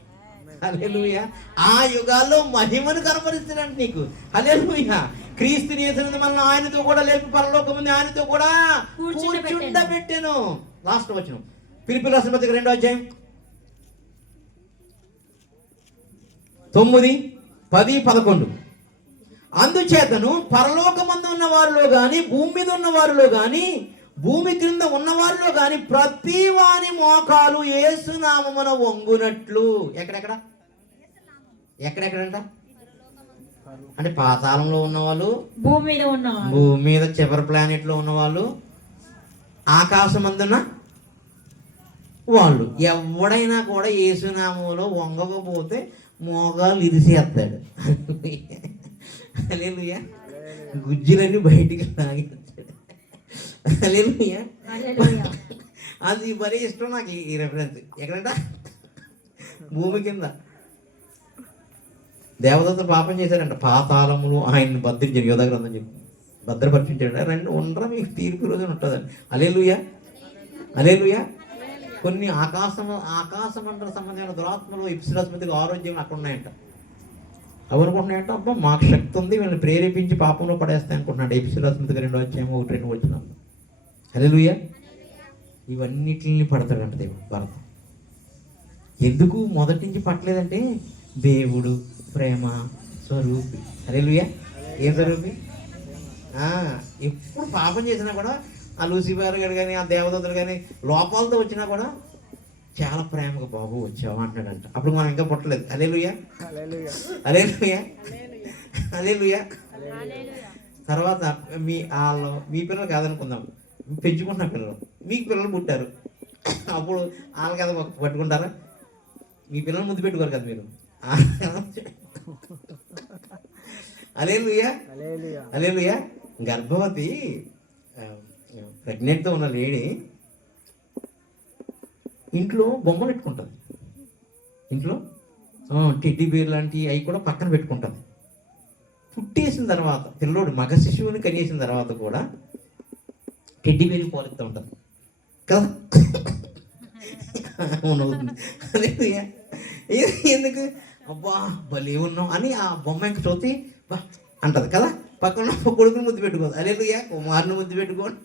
హల్లెలూయా. ఆ యుగాల్లో మహిమను కనపరుస్తున్నాడు నీకు. హల్లెలూయా. క్రీస్తుని యేసునందు మనల్ని ఆయనతో కూడా లేపి పరలోకముందు ఆయనతో కూడా కూర్చుండబెట్టెను. లాస్ట్ వచనం ఫిలిప్పీయులకు రాసిన పత్రిక 2వ అధ్యాయం 9, 10, 11. అందుచేతను పరలోకమందు ఉన్న వారిలో గాని భూమి మీద ఉన్న వారిలో గాని భూమి క్రింద ఉన్నవారిలో గాని ప్రతి వాని మోకాలు యేసు నామమున వంగునట్లు. ఎక్కడెక్కడంట? అంటే పాతాళంలో ఉన్నవాళ్ళు, భూమి మీద చివరి ప్లానెట్ లో ఉన్నవాళ్ళు, ఆకాశమందున్న వాళ్ళు. ఎవడైనా కూడా యేసు నామములో వంగకపోతే మోకాలు ఇరిసేస్తాడు. హల్లెలూయా. గుజ్జులన్నీ బయటికి లాగేస్తాడు. హల్లెలూయా. అది మరీ ఇష్టం నాకు ఈ రెఫరెన్స్. ఎక్కడంట? భూమి కింద దేవదత్తులు పాపం చేశారంట, పాతాళములు ఆయన్ని భద్రించాడు. యోధ గ్రంథం చెప్పి భద్రపరిచించాడు. రెండు ఉండరా మీకు తీర్పు రోజు ఉంటుందండి. హల్లెలూయా. హల్లెలూయా. కొన్ని ఆకాశమండల సంబంధమైన దురాత్మలు ఇప్సిరాస్మతికి ఆరోగ్యం అక్కడ ఉన్నాయంట. ఎవరుకుంటున్నాయంట? అబ్బా మాకు శక్తి ఉంది, వీళ్ళని ప్రేరేపించి పాపంలో పడేస్తాయి అనుకుంటున్నాడు. ఎపిసిరాస్మతికి 2వ అధ్యాయం 1-2 వచనాలు. హల్లెలూయా. ఇవన్నిటిని పడతాడంట దేవుడు భర్త. ఎందుకు మొదటి నుంచి పట్టలేదంటే దేవుడు ప్రేమ స్వరూపి. హల్లెలూయా. ఏం స్వరూపి? ఎప్పుడు పాపం చేసినా కూడా ఆ లూసిఫర్ గారు కానీ ఆ దేవదూతలు కానీ లోపాలతో వచ్చినా కూడా చాలా ప్రేమగా బాబు వచ్చావు అంటున్నాడంట. అప్పుడు మనం ఇంకా పుట్టలేదు. హల్లెలూయా. హల్లెలూయా. హల్లెలూయా. తర్వాత మీ పిల్లలు కాదనుకుందాం, పెంచుకుంటున్న పిల్లలు, మీకు పిల్లలు పుట్టారు. అప్పుడు వాళ్ళకి కదా పట్టుకుంటారా? మీ పిల్లలు ముద్దు పెట్టుకోరు కదా మీరు. హల్లెలూయా. హల్లెలూయా. గర్భవతి ప్రెగ్నెంట్తో ఉన్న లేడీ ఇంట్లో బొమ్మలు పెట్టుకుంటుంది. ఇంట్లో టెడ్డీ బేర్ లాంటివి అవి కూడా పక్కన పెట్టుకుంటుంది. పుట్టేసిన తర్వాత పిల్లోడు మగ శిశువుని కనేసిన తర్వాత కూడా టెడ్డీ బేర్ని పోలిస్తూ ఉంటుంది కదా. అవునవుతుంది. హల్లెలూయా. ఎందుకు అబ్బా భలే ఉన్నాం అని ఆ బొమ్మ ఇంక చూసి బా అంటది కదా. పక్కన కొడుకుని ముద్దు పెట్టుకోదు. హల్లెలూయా. కుమారుని ముద్దు పెట్టుకోండి.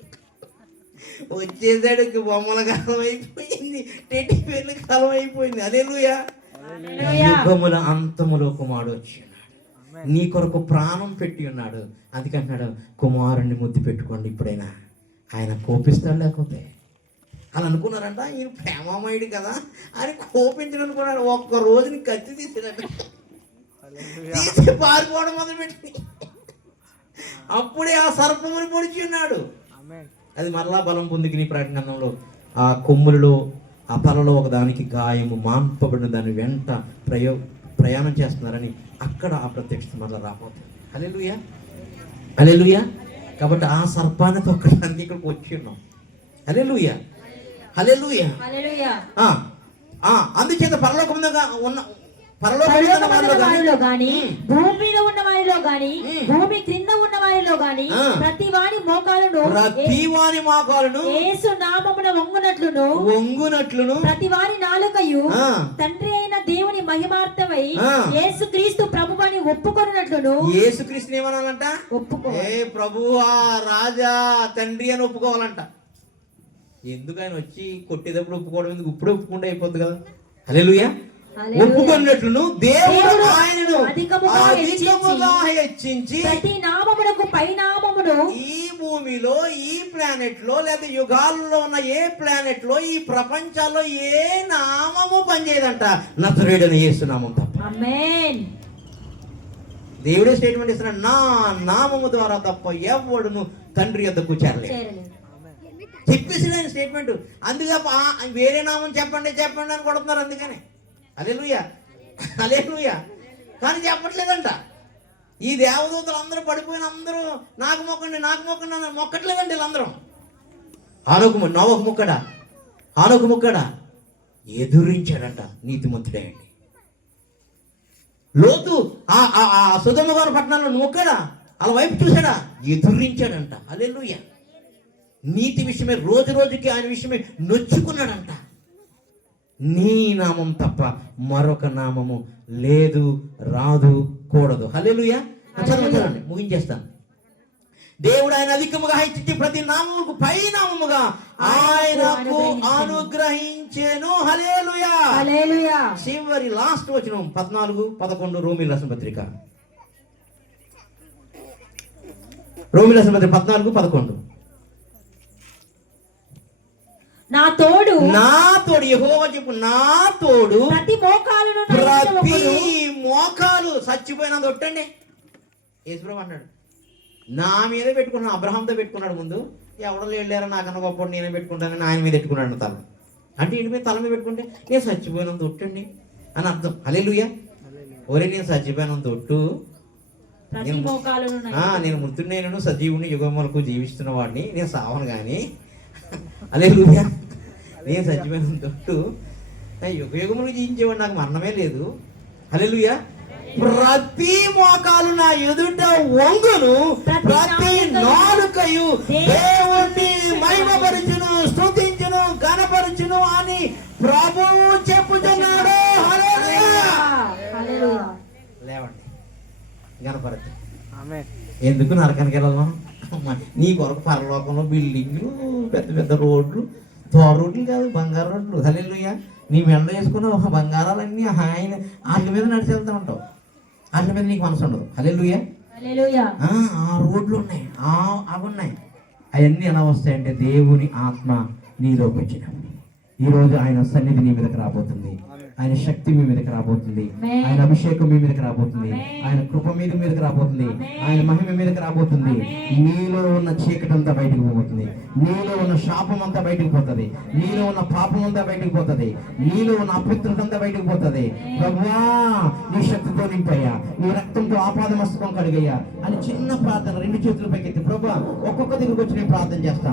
వచ్చేసాడు బొమ్మల కాలం అయిపోయింది, టెడ్డీ పేర్ల కాలం అయిపోయింది. హల్లెలూయా. యుగముల అంతములో కుమారుడు వచ్చి ఉన్నాడు, నీ కొరకు ప్రాణం పెట్టి ఉన్నాడు. అందుకంటున్నాడు కుమారుణ్ణి ముద్దు పెట్టుకోండి. ఇప్పుడైనా ఆయన కోపిస్తాడు. లేకపోతే అలా అనుకున్నారంట ఈయన ప్రేమమయుడు కదా అని కోపించడం అనుకున్నాడు. ఒక్క రోజుని కత్తి తీసినట్టు తీసి పారిపోవడం మొదలుపెట్టి అప్పుడే ఆ సర్పముని పొడిచి ఉన్నాడు. అది మరలా బలం పొందికి నీ ప్రకటనలో ఆ కొమ్ములలో ఆ తలలో ఒక దానికి గాయము మాంపబడిన దాని వెంట ప్రయాణం చేస్తున్నారని అక్కడ ఆ ప్రత్యక్షత మరలా రాబోతుంది. హల్లెలూయా. హల్లెలూయా. కాబట్టి ఆ సర్పాన్ని తొక్కడానికి ఇక్కడికి వచ్చి ఉన్నాం. హల్లెలూయా. హల్లెలూయా. అందుచేత పరలోకముగా ఉన్న వారిలో గాని భూమి మీద ఉన్న వారిలో గాని భూమి క్రింద ఉన్న వారిలో గాని ప్రతి వాని మోకాలను యేసు నామమున వంగునట్లును ప్రతి వారి నాలుకయు తండ్రి అయిన దేవుని మహిమార్థమై యేసు క్రీస్తు ప్రభువని ఒప్పుకొనున్నట్లును. యేసు క్రీస్తుని ఏమనాలంట? ప్రభువా రాజా తండ్రి అని ఒప్పుకోవాలంట. ఎందుకు ఆయన వచ్చి కొట్టేటప్పుడు ఒప్పుకోవడం ఎందుకు? ఇప్పుడే ఒప్పుకుంటే అయిపోద్ది కదా. హల్లెలూయా. ఒప్పుకున్నట్లును దేవుడు ఆయనను అధికముగా హెచ్చించి ప్రతి నామమునకు పై నామమును ఈ భూమిలో ఈ ప్లానెట్ లో లేదా యుగాల్లో ఉన్న ఏ ప్లానెట్ లో ఈ ప్రపంచాల్లో ఏ నామము పనిచేయదంట, నజరేయుడైన యేసు నామం తప్ప. ఆమేన్. దేవుడే స్టేట్మెంట్ ఇస్తున్నాడు, నా నామము ద్వారా తప్ప ఎవడును తండ్రి యొద్దకు చేరలేదు. చెప్పేసి ఆయన స్టేట్మెంట్. అందుకే వేరే నామం చెప్పండి చెప్పండి అని కొడుతున్నారు. అందుకని హల్లెలూయా. హల్లెలూయా. కానీ చెప్పట్లేదంట. ఈ దేవదూతలు అందరూ పడిపోయిన అందరూ నాకు మొక్కండి మొక్కట్లేదండి. వీళ్ళందరూ ఆనోకు మొక్కడా ఎదురించాడంట. నీతిమంతుడే అండి. లోతు ఆ సొదొమ గారి పట్టణంలో మొక్కడా అలా వైపు చూశాడా, ఎదురించాడంట. హల్లెలూయా. నీతి విషయమే రోజు రోజుకి ఆయన విషయమే నొచ్చుకున్నాడంట. నీ నామం తప్ప మరొక నామము లేదు, రాదు, కూడదు. హల్లెలూయా. చదవండి, ముగించేస్తాను. దేవుడు ఆయన అధికముగా హెచ్చించి ప్రతి నామముకు పై నామముగా ఆయనకు అనుగ్రహించెను. హల్లెలూయా. హల్లెలూయా. చివరి లాస్ట్ వచనం 14-11 రోమీయుల రాసిన పత్రిక 14-11. నా తోడు యెహోవా చెప్పు, నా తోడు ప్రతి మోకాలు చచ్చిపోయినంత ఒట్టండి. యేసుప్రభు అన్నాడు, నా మీద పెట్టుకున్నాను. అబ్రహాంతో పెట్టుకున్నాడు. ముందు ఎవడో లేడారా నాకన్నా గొప్పడు నేనే పెట్టుకుంటానని ఆయన మీద పెట్టుకున్నాడు తల. అంటే ఇంటి మీద తల మీద పెట్టుకుంటే నేను చచ్చిపోయినంత ఒట్టండి అని అర్థం. హల్లెలూయా. ఒరే నేను చచ్చిపోయినంత ఒట్టు, నేను మృతుడైనను సజీవుని యుగములకు జీవిస్తున్న వాడిని, నేను సావను కానీ. హల్లెలూయా. నేను చచ్చిపోయినంత ఒట్టు, యుగములకు జీవించేవాడు, నాకు మరణమే లేదు. హల్లెలూయా. ప్రతి మోకాలు నా ఎదుట వంగును, ప్రతి నాలుకయు దేవుణ్ణి మహిమపరచును, స్తుతించును, ఘనపరచును అని ప్రభువు చెప్పుచున్నాడు. లేవండి, ఘనపరచు. ఎందుకు నరకానికి వెళ్ళాం? నీ కొరకు పరలోకంలో బిల్డింగ్లు, పెద్ద పెద్ద రోడ్లు, రోడ్లు కాదు, బంగారు రోడ్లు. హల్లెలూయా. నీ మెండ వేసుకున్న బంగారాలన్నీ ఆయన వాటి మీద నడిచి వెళ్తూ ఉంటావు. వాటి మీద నీకు మనసు ఉండదు. హల్లెలూయా. ఆ రోడ్లు ఉన్నాయి, అవి ఉన్నాయి. అవన్నీ ఎలా వస్తాయంటే దేవుని ఆత్మ నీలోకి వచ్చిన ఈరోజు ఆయన సన్నిధి నీ మీదకి రాబోతుంది. ఆయన శక్తి మీ మీదకి రాబోతుంది. ఆయన అభిషేకం మీ మీదకి రాబోతుంది. ఆయన కృప మీదకి రాబోతుంది. ఆయన మహిమ మీదకి రాబోతుంది. నీలో ఉన్న చీకటి అంతా బయటకు పోతుంది. నీలో ఉన్న శాపం అంతా బయటకు పోతుంది. నీలో ఉన్న పాపం అంతా బయటకు పోతుంది. నీలో ఉన్న అపవిత్రత అంతా బయటకు పోతుంది. ప్రభువా నీ శక్తితో నింపయ్యా, నీ రక్తంతో ఆపాద మస్తకం కడిగయ్యా అని చిన్న ప్రార్థన 2 చేతుల పైకెత్తి ప్రభువా ఒక్కొక్క దగ్గరికి వచ్చి నేను ప్రార్థన చేస్తాను.